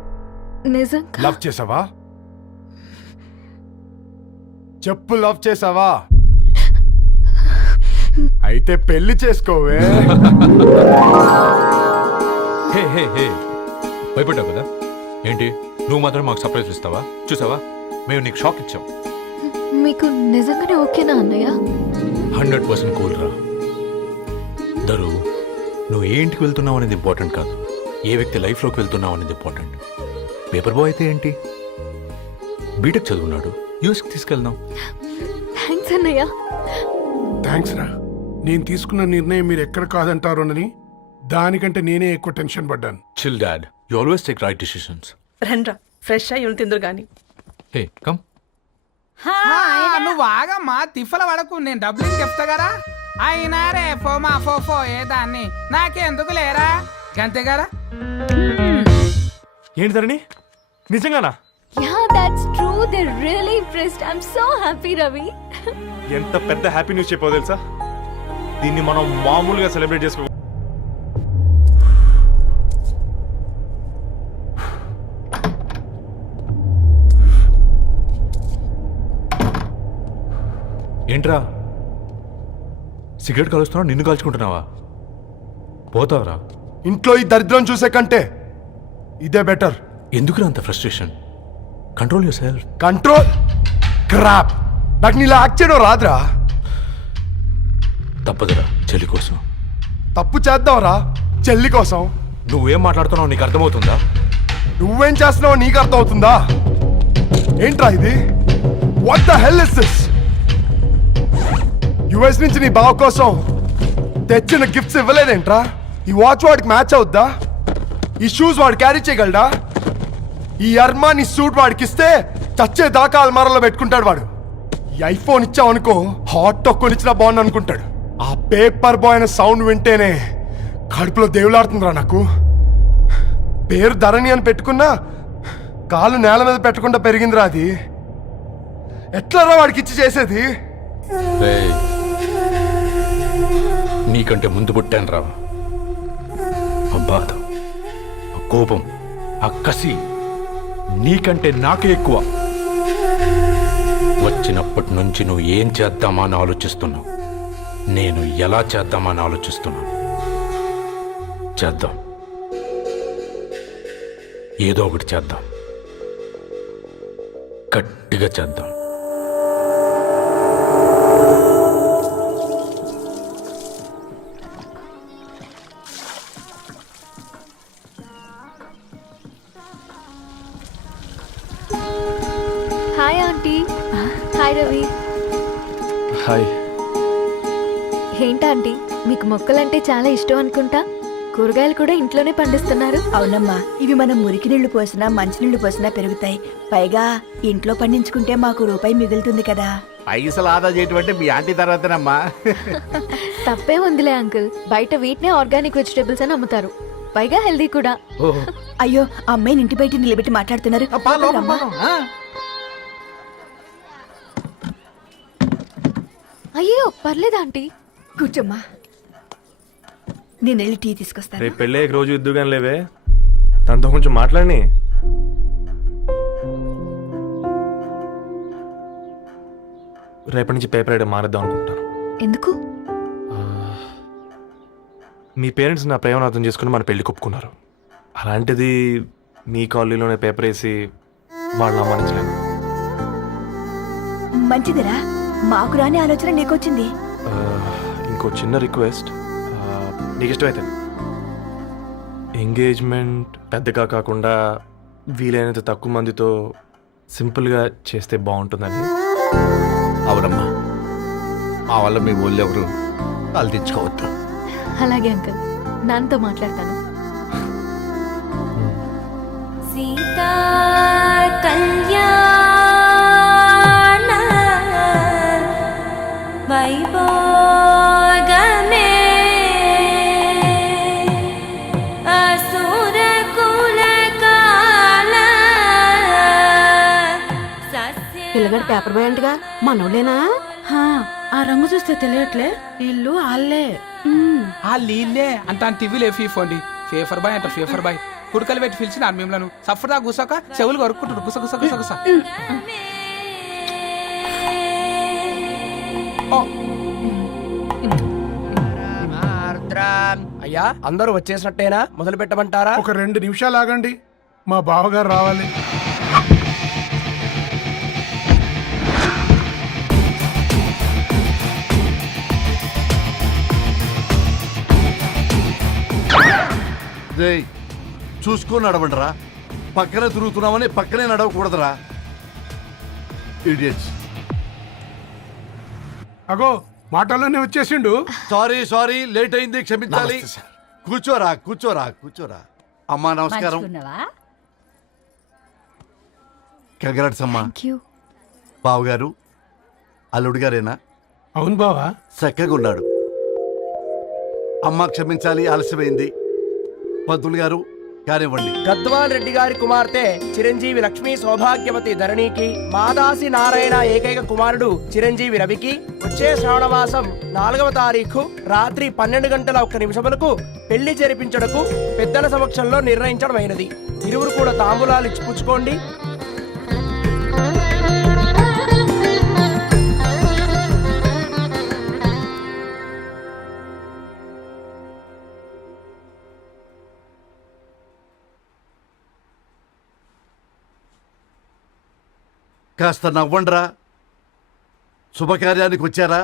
నిజంగా లవ్ చేసావా? చెప్పు, లవ్ చేసావా? అయితే పెళ్లి చేసుకోవే. హే హే హే భయపడ్డావు కదా ఏంటి? నువ్వు మాత్రం మాకు సర్ప్రైజ్ ఇస్తావా? చూసావా, మేము నీకు షాక్ ఇచ్చాం. మీకు నిజంగానే ఓకేనా అన్నయ్య? 100% కూల్ రా. దరు, నువ్వు ఏ ఇంటికి వెళ్తున్నావు అనేది ఇంపార్టెంట్ కాదు, ఏ వ్యక్తి లైఫ్లోకి వెళ్తున్నావు అనేది ఇంపార్టెంట్. పేపర్ బాయ్ అయితే ఏంటి, బీటెక్ చదువున్నాడు, యూఎస్కి తీసుకెళ్దాం. థ్యాంక్స్ అన్నయ్య. థ్యాంక్స్ రా. నేను తీసుకున్న నిర్ణయం మీరు ఎక్కడ కాదంటారోనని దానికంటే నేనే ఎక్కువ టెన్షన్ పడ్డాను. Chill dad, you always take right decisions. రండ్రా, ఫ్రెష్ అయ్యి ఉండి తిందురు గాని. Hey come. నువ్వు ఆగమ్మా, తిఫల పడకు, నేను డబ్బులు చెప్తా కదా. అయినా రే ఫోమా ఫోఫో ఏ దాన్ని నాకెందుకు లేరా గంతే కదా. ఏంటి ధరణి, నిజంగానా? Yeah, that's true. They're really impressed. I'm so happy, Ravi. ఎంత పెద్ద హ్యాపీ న్యూస్ చెప్పావు తెలుసా? దీన్ని మనం మామూలుగా సెలబ్రేట్ చేసుకో. ఏంట్రా సిగరెట్ కాలుస్తున్నావు, నిన్ను కాల్చుకుంటున్నావా? పోతావరా? ఇంట్లో ఈ దరిద్రం చూసే కంటే ఇదే బెటర్. ఎందుకురా అంత frustration? Control your self. Control crap. నాకు నీలా యాక్ట్ చేయడం రాదురా. తప్పదురా, చెల్లి కోసం. తప్పు చేద్దాంరా చెల్లి కోసం. నువ్వేం మాట్లాడుతున్నావు నీకు అర్థమవుతుందా? నువ్వేం చేస్తున్నావో నీకు అర్థం అవుతుందా? ఏంట్రా ఇది? What the hell is this? US నుంచి నీ బావ కోసం తెచ్చిన గిఫ్ట్స్ ఇవ్వలేదేంట్రా? ఈ వాచ్ వాడికి మ్యాచ్ అవుద్దా? ఈ షూస్ వాడు క్యారీ చేయగలడా? ఈ అర్మాని సూట్ వాడికి ఇస్తే చచ్చే దాకా అల్మారాలో పెట్టుకుంటాడు వాడు. ఈ ఐఫోన్ ఇచ్చావనుకో హాట్ టొక్కని ఇచ్చినా బాగుంది అనుకుంటాడు. ఆ పేపర్ బాయ్ అనే సౌండ్ వింటేనే కడుపులో దేవులాడుతుందిరా నాకు. పేరు ధరణి అని పెట్టుకున్నా కాలు నేల మీద పెట్టకుండా పెరిగిందిరా అది. ఎట్లరా వాడికి ఇచ్చి చేసేది? నీకంటే ముందు పుట్టాను రా. ఆ బాధ, ఆ కోపం, ఆ కసి నీకంటే నాకే ఎక్కువ. వచ్చినప్పటి నుంచి నువ్వు ఏం చేద్దామా అని ఆలోచిస్తున్నావు, నేను ఎలా చేద్దామా అని ఆలోచిస్తున్నాను. చేద్దాం, ఏదో ఒకటి చేద్దాం, గట్టిగా చేద్దాం. Hi aunty. Hi Ravi. Hi. ఏంటంటీ, మీకు మొక్కలంటే చాలా ఇష్టం అనుకుంటా. కూరగాయలు కూడా ఇంట్లోనే పండిస్తున్నారు. అవునమ్మా, ఇవి మనం మురికి నీళ్లు పోసినా మంచినీళ్లు పోసినా పెరుగుతాయి. పైగా ఇంట్లో పండించుకుంటే మాకు రూపాయి మిగులుతుంది కదా. పైసలు ఆదా చేయటం మీ ఆంటీ తర్వాతనమ్మా. తప్పే ఉందిలే అంకుల్, బయట వీటినే ఆర్గానిక్ వెజిటేబుల్స్ అని అమ్ముతారు, పైగా హెల్దీ కూడా. అయ్యో, ఆ అమ్మాయిని ఇంటి బయట నిలబెట్టి మాట్లాడుతున్నారు. అయ్యో పర్లేదు ఆంటీ, కూర్చోమ్మా, నేను వెళ్ళి టీ తీసుకొస్తాను. రేపు పెళ్ళే రోజు ఇద్దుగాని లేవే, తనతో కొంచెం మాట్లాడి. రేపటి నుంచి పేపర్ వేయడం మానేద్దాం అనుకుంటాను. ఎందుకు? మీ పేరెంట్స్ నా ప్రేమను అర్థం చేసుకుని మన పెళ్లి ఒప్పుకున్నారు. అలాంటిది మీ కాలనీలోనే పేపర్ వేసి వాళ్ళని అవమానించలేను. మంచిదిరా, మాకు రాని ఆలోచన నీకొచ్చింది. ఇంకో చిన్న రిక్వెస్ట్, నీకు ఇష్టమైతే ఎంగేజ్మెంట్ పెద్దగా కాకుండా వీలైనంత తక్కువ మందితో సింపుల్గా చేస్తే బాగుంటుందని. అవునమ్మా, మా వల్ల మీ ఊళ్ళో ఎవరు వాళ్ళు తెచ్చుకోవద్దు. అలాగే అంకుల్, నాన్నతో మాట్లాడతాను. సీతా కళ్యాణ వైభోగమే అసు పేపర్ బాయ్ అంటగా మనోళ్ళేనా? ఆ రంగు చూస్తే తెలియట్లే ఇల్లు ఆళ్ళే. ఆ లీల్లే అంత టీవీలో ఫీఫోండి ఫేఫర్ బాయ్ అంట ఫేఫర్ బాయ్ కుడుకలు పెట్టి పిలిచిన మిమ్మల్ని సఫర్దా గుసక చెవులు కొరుక్కుంటారు గుస గుస గుస గుస. అయ్యా అందరూ వచ్చేసినట్టేనా? మొదలు పెట్టమంటారా? ఒక 2 నిమిషాలు ఆగండి, మా బావగారు రావాలి. చూసుకొని నడవండిరా. పక్కనే తిరుగుతున్నామని పక్కనే నడవకూడదురా. ఇడియట్స్. అగో మాటల్లోనే వచ్చేసిండు. సారీ లేట్ అయింది, క్షమించాలి. కూర్చోరా కూర్చోరా కూర్చోరా. అమ్మా నమస్కారం. కంగ్రాట్స్ అమ్మా. బావగారు అల్లుడు గారేనా? అవును బావా. చక్కగా ఉన్నాడు. అమ్మ క్షమించాలి, ఆలస్యమైంది. పంతులు గారు కానివ్వండి. గద్వాల్ రెడ్డి గారి కుమార్తె చిరంజీవి లక్ష్మీ సౌభాగ్యవతి ధరణికి, మాదాసి నారాయణ ఏకైక కుమారుడు చిరంజీవి రవికి వచ్చే శ్రావణమాసం 4వ తారీఖు రాత్రి 12:01 పెళ్లి జరిపించడకు పెద్దల సమక్షంలో నిర్ణయించడమైనది. ఇరువురు కూడా తాంబూలాలు ఇచ్చి పుచ్చుకోండి. కాస్త నవ్వండ్రా. శుభకార్యానికి వచ్చారా,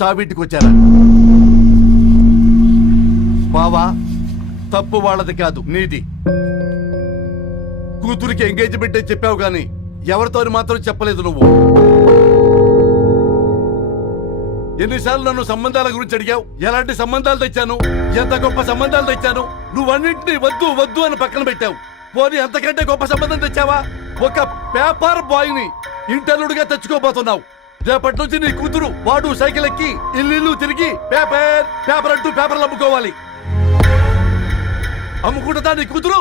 చావింటికి వచ్చారా? బావా, తప్పు వాళ్ళది కాదు, నీది. కూతురికి ఎంగేజ్మెంట్ అని చెప్పావు గాని ఎవరితో మాత్రం చెప్పలేదు నువ్వు. ఎన్నిసార్లు నన్ను సంబంధాల గురించి అడిగావు? ఎలాంటి సంబంధాలు తెచ్చాను, ఎంత గొప్ప సంబంధాలు తెచ్చాను. నువ్వన్నింటినీ వద్దు వద్దు అని పక్కన పెట్టావు. పోనీ అంతకంటే గొప్ప సంబంధం తెచ్చావా? ఒక పేపర్ బాయ్ ని ఇంటర్లుడిగా తెచ్చుకోబోతున్నావు. రేపటి నుంచి నీ కూతురు వాడు సైకిల్ ఎక్కి ఇల్లు తిరిగి పేపర్ అంటూ పేపర్లు అమ్ముకోవాలి. అమ్ముకుంటుందా నీ కూతురు?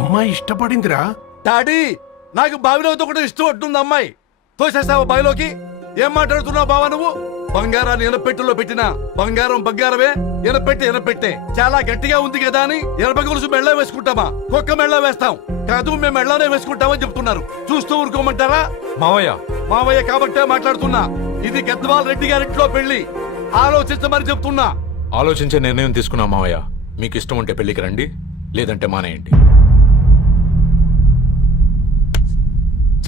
అమ్మాయి ఇష్టపడిందిరా. డాడీ, నాకు బావిలో కూడా ఇష్టం అంటుంది అమ్మాయి. తోసేస్తావా బావిలోకి? ఏం మాట్లాడుతున్నావు బావా నువ్వు? బంగారాన్ని ఎనపెట్టులో పెట్టిన బంగారం బంగారమే, ఎనపెట్టే చాలా గట్టిగా ఉంది కదా అని ఎనప గొలుసు మెళ్ళ వేసుకుంటామా? కుక్క మెళ్ళ వేస్తాం కాదు, మేము మెళ్ళనే వేసుకుంటామని చెప్తున్నారు. చూస్తూ ఊరుకోమంటారా? మావయ్య కాబట్టే మాట్లాడుతున్నా. ఇది గద్వాల్ రెడ్డి గారింట్లో పెళ్లి. ఆలోచించమని చెప్తున్నా. ఆలోచించే నిర్ణయం తీసుకున్నా మావయ్య. మీకు ఇష్టం ఉంటే పెళ్లికి రండి, లేదంటే మానేయండి.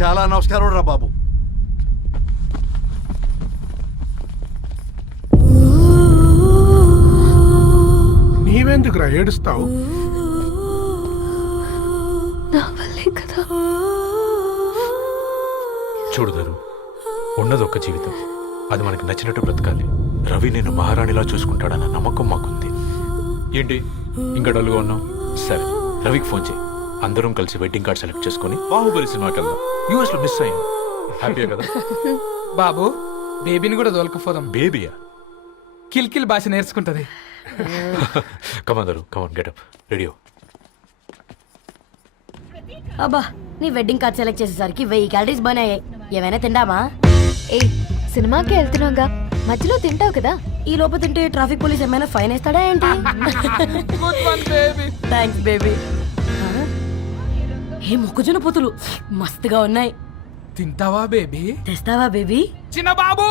చాలా నమస్కారం రా బాబు. నీవెందుకురా ఏడుస్తావు? నా వల్లే కదా. చూడుదరు, ఉన్నది ఒక్క జీవితం, అది మనకి నచ్చినట్టు బ్రతకాలి. రవి నేను మహారాణిలా చూసుకుంటాడన్న నమ్మకం మాకుంది. ఏంటి ఇంకా డల్గా ఉన్నావు? సరే, రవికి ఫోన్ చేయి. అందరం కలిసి వెడ్డింగ్ కార్డ్ సెలెక్ట్ చేసుకుని బాహుబలి సినిమాకి వెళ్దాం. యూఎస్ లో మిస్ అయ్యాం. హ్యాపీయా కదా? బాబు, బేబీని కూడా దొరకపోదాం. బేబీయా? కిల్కిల్ భాష నేర్చుకుంటది. కమాందరు, కమాన్ గెటప్ రెడీ. అబ్బా, నీ వెడ్డింగ్ కార్డ్ సెలెక్ట్ చేసేసరికి 1000 క్యాలరీస్ బర్న్ అయ్యాయి. ఏమైనా తిండామా? ఏ సినిమాకి వెళ్తున్నావుగా, మధ్యలో తింటావు కదా. ఈ లోపు తింటే ట్రాఫిక్ పోలీస్ ఏమైనా ఫైన్ వేస్తాడా ఏంటి? Thanks baby. ఏ మొక్కజొన్న పొతులు మస్తుగా ఉన్నాయి. తింటావా బేబీ? తెస్తావా బేబీ? చిన్న బాబు,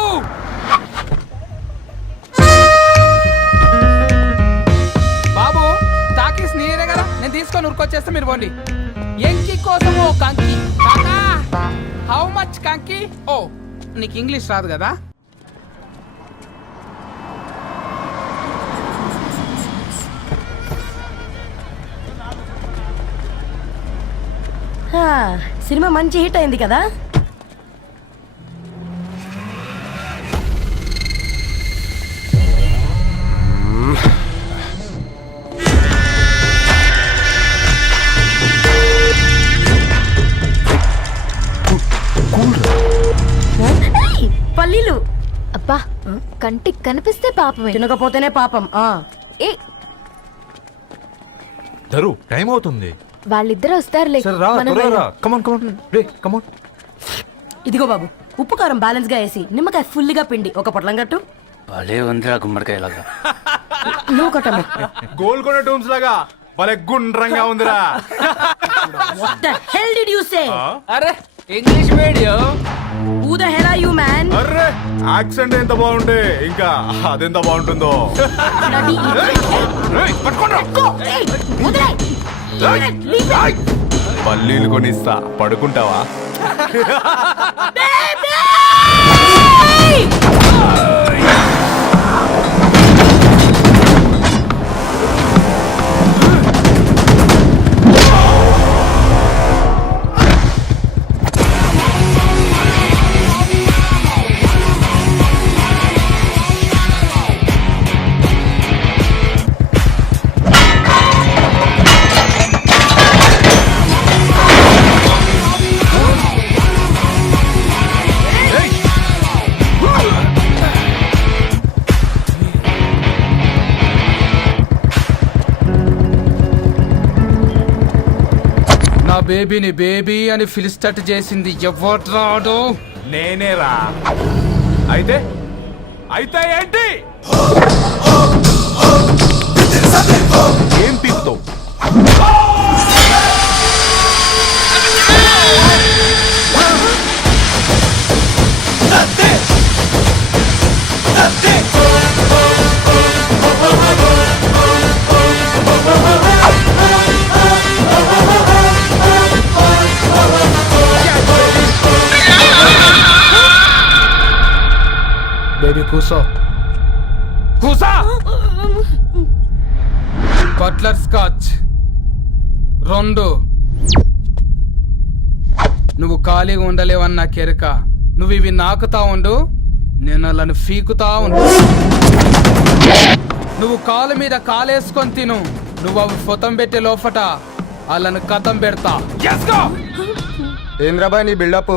బాబు తాకీస్ నీరే కదా, నేను తీసుకొని ఉరికొచ్చేస్తే మీరు పోండి. ఎంకి కోసం ఓ కంకి. హౌ మచ్ కంకి? ఓ, నీకు ఇంగ్లీష్ రాదు కదా. సినిమా మంచి హిట్ అయింది కదా. పల్లీలు. అబ్బా, కంటికి కనిపిస్తే పాపమే, తినకపోతేనే పాపం. ఏ ధరు, టైం అవుతుంది. వాళ్ళిద్దరు వస్తారులే మనం వెళ్దాం. ఇదిగో బాబు, ఉప్పు కారం బ్యాలెన్స్ గా వేసి నిమ్మకాయ ఫుల్ గా పిండి ఒక పొట్లం కట్టు. భలే ఉందిరా గుమ్మడికాయ లాగా. నువ్వు కట్టమ్మా. గోల్కొండ టూమ్స్ లాగా భలే గుండ్రంగా ఉందిరా. What the hell did you say? అరే English medium. Who the hell are you, man? అరే యాక్సెంట్ ఎంత బాగుంటే ఇంకా అదెంత బాగుంటుందో. పల్లీలు కొనిస్తా, పడుకుంటావా? బేబీని బేబీ అని ఫిలిస్టట్ చేసింది ఎవరు? నేనేరా. అయితే అయితే ఏంటి? ఏం పీకుతావు? బేబీ కూసో. కూసా. Butler scotch 2. నువ్వు ఖాళీగా ఉండలేవన్న కెరక. నువ్వు ఇవి నాకుతా ఉండు, నేను వాళ్ళని ఫీకుతా ఉండు. నువ్వు కాలు మీద కాలేసుకొని తిను. నువ్వు అవి ఫొతం పెట్టే లోపట వాళ్ళని కథం పెడతా. ఏంద్రాబాయ్ నీ బిల్డప్?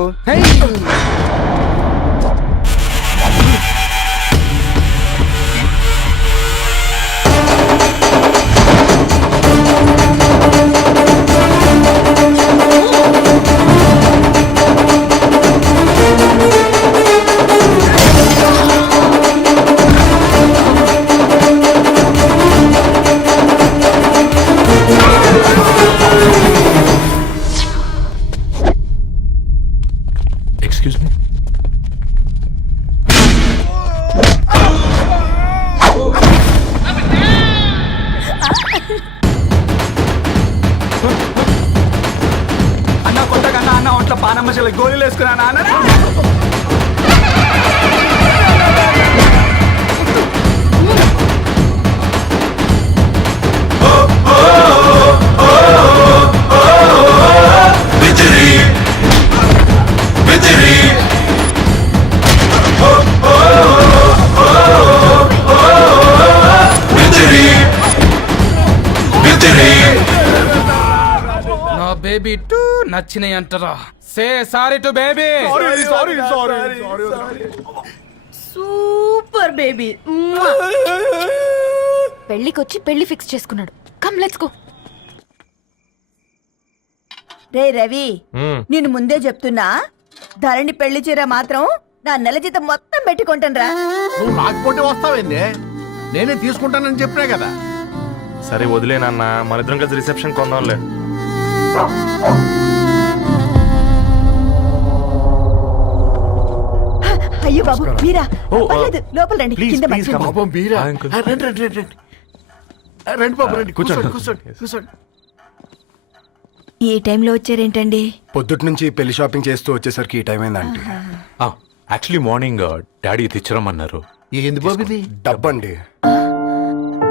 Excuse me. అన్న కొట్టకన్నా అన్న ఒంట్లో పానమ్మశలు గోళీలు వేసుకున్నా అన్న. నా బేబీ టూ నచ్చినాయి అంటారా? Say sorry to baby. Super baby. పెళ్ళికొచ్చి పెళ్లి ఫిక్స్ చేసుకున్నాడు. Come let's go. రే రవి, నేను ముందే చెప్తున్నా, ధరణి పెళ్లి చీర మాత్రం నా నెల జీతం మొత్తం పెట్టుకుంటాను రా. నువ్వు నాకపోతే వస్తావేంది? నేనే తీసుకుంటానని చెప్పినా కదా. సరే వదిలేనన్నా, మన ఇద్దరం కలిసి రిసెప్షన్ కొందాంలే. అయ్యో బాబు మీరా? పర్లేదు, లోపల రండి. కింద మంచం. పాపం మీరా? రండి రండి రండి రండి బాబు రండి. కూర్చోండి కూర్చోండి కూర్చోండి. ఈ టైంలో వచ్చారేంటండి? పొద్దుటి నుంచి పెళ్లి షాపింగ్ చేస్తూ వచ్చేసరికి ఈ టైం అయిందండి. యాక్చువల్లీ మార్నింగ్ డాడీ తెచ్చరమన్నారు. ఏంది బాబు ఇది? డబ్బండి.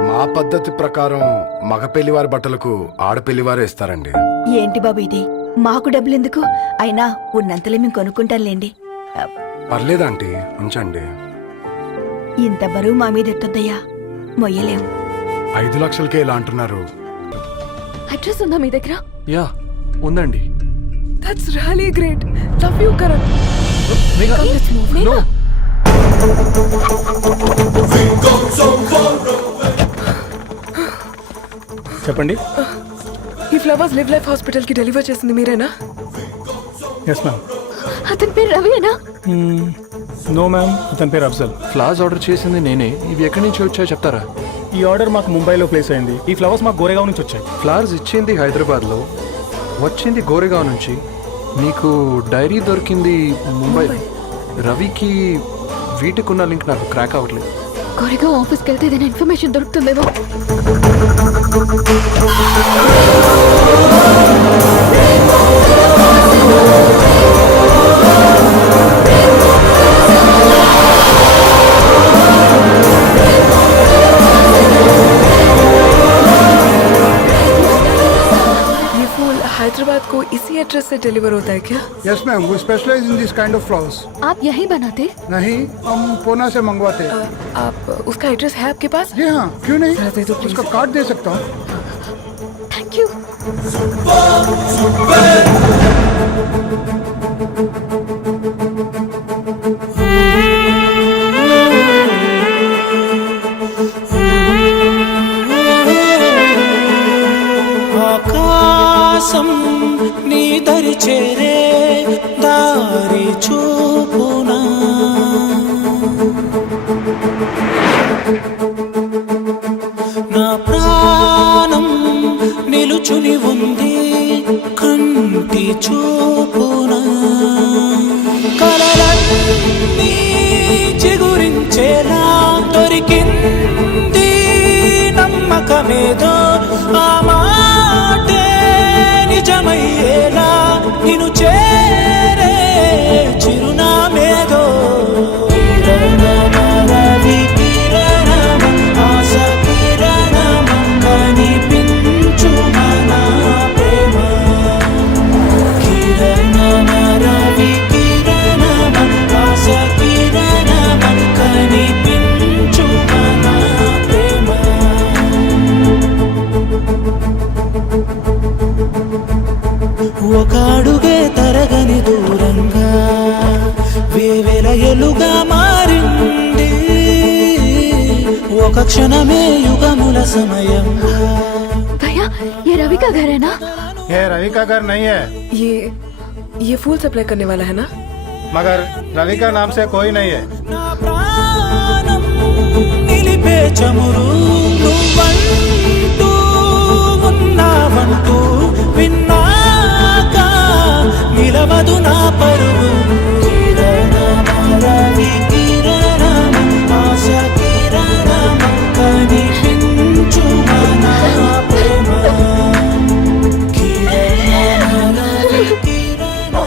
మా పద్ధతి ప్రకారం మగ పెళ్లివారి బట్టలకు ఆడపెళ్లివారే ఇస్తారండి. ఏంటి బాబు ఇది? మాకు డబ్బులు ఎందుకు? అయినా ఉన్నంతలే మేము కొనుక్కుంటాంలేండి. పర్లేదంటీ, ఉంచండి. ఇంత బరువు మా మీద ఎత్తొద్దయ్యా, మొయ్యలేం. 5 లక్షలకే ఇలా అంటున్నారు. అడ్రస్ ఉందా మీ దగ్గర? యా ఉందండి. That's really great. Love you Karan. చెప్పండి. ఈ ఫ్లవర్స్ లివ్ లైఫ్ హాస్పిటల్ కి డెలివర్ చేసింది మీరేనా? Yes ma'am. అతని పేరు రవియేనా? నో మ్యామ్, అతని పేరు అఫ్జల్. ఫ్లవర్స్ ఆర్డర్ చేసింది నేనే. ఇవి ఎక్కడి నుంచి వచ్చాయో చెప్తారా? ఈ ఆర్డర్ మాకు ముంబైలో ప్లేస్ అయింది. ఈ ఫ్లవర్స్ మాకు గోరేగావ్ నుంచి వచ్చాయి. ఫ్లవర్స్ ఇచ్చింది హైదరాబాద్లో, వచ్చింది గోరేగావ్ నుంచి. మీకు డైరీ దొరికింది ముంబై. రవికి వీటికి ఉన్న లింక్ నాకు క్రాక్ అవ్వట్లేదు. గోరేగావ్ ఆఫీస్కి వెళ్తే ఏదైనా ఇన్ఫర్మేషన్ దొరుకుతుందేమో. ये फूल हैदराबाद को इसी एड्रेस से डिलीवर होता है क्या? Yes ma'am, we specialize in this kind of flowers. आप यही बनाते? नहीं, हम पूना से मंगवाते हैं. आप उसका एड्रेस है आपके पास? जी हाँ, क्यों नहीं? जरा दे दो प्लीज. उसका कार्ड दे सकता हूँ. Thank you. ఆకాశం నీ దరి చేరే దారి చూపునా, నా ప్రాణం నిలుచుని ఉంది కంటి చూపునా, కలలన్నీ చిగురించేలా దొరికింది నమ్మకమేదో, ఆ మాటే నిజమయ్యేలా నిన్ను చేరే చిరునామేదో. రవి కిరణమ ఆశ కిరణమ కనిపించు మన ప్రేమ. కిరణమ రవి కిరణమ ఆశ కిరణమ కనిపించు మన ప్రేమ. ఒక అడుగే తరగని దూరంగా వేవేల ఎలుగా మారింది, ఒక క్షణమే యుగముల సమయంగా. भैया, ये रवि का घर है ना? ये रवि का घर नहीं है, ये फूल सप्लाई करने वाला है ना? मगर रवि का नाम से कोई नहीं है. నా ప్రాణం నిలిపే చమురు నువ్వంటూ ఉన్నావంటూ విన్నాక నిలవదు నా పరువు. కిరణమ రవి కిరణమ ఆశ కిరణమ కనిపించు మన ప్రేమ. కిరణమ రవి కిరణమ.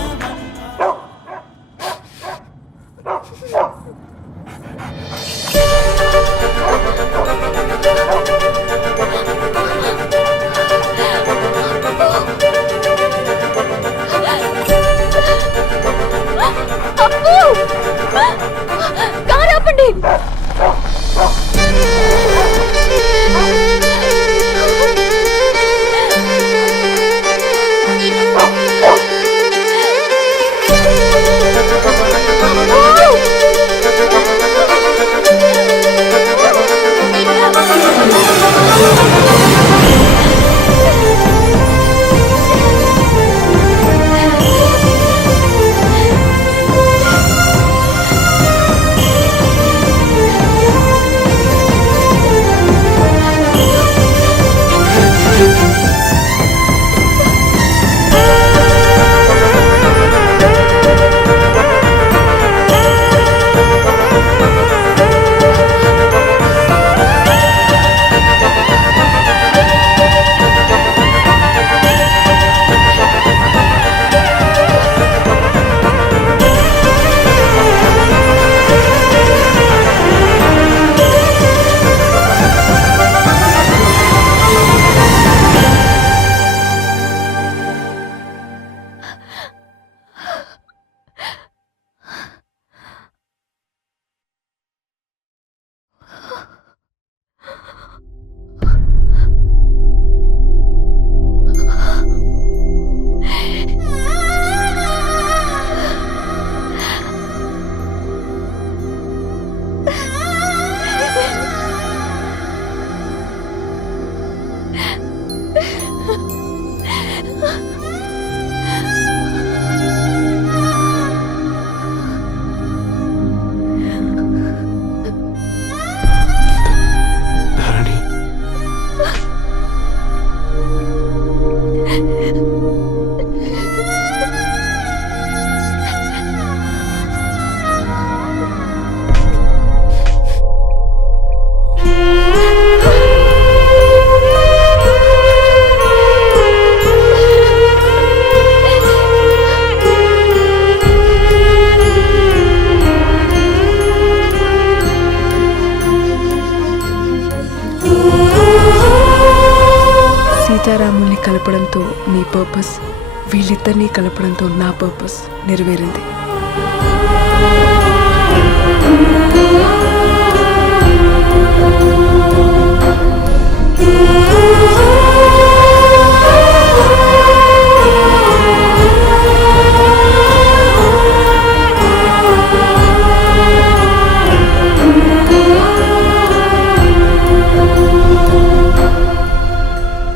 కలపడంతో నీ పర్పస్, వీళ్ళిద్దరినీ కలపడంతో నా పర్పస్ నెరవేరింది.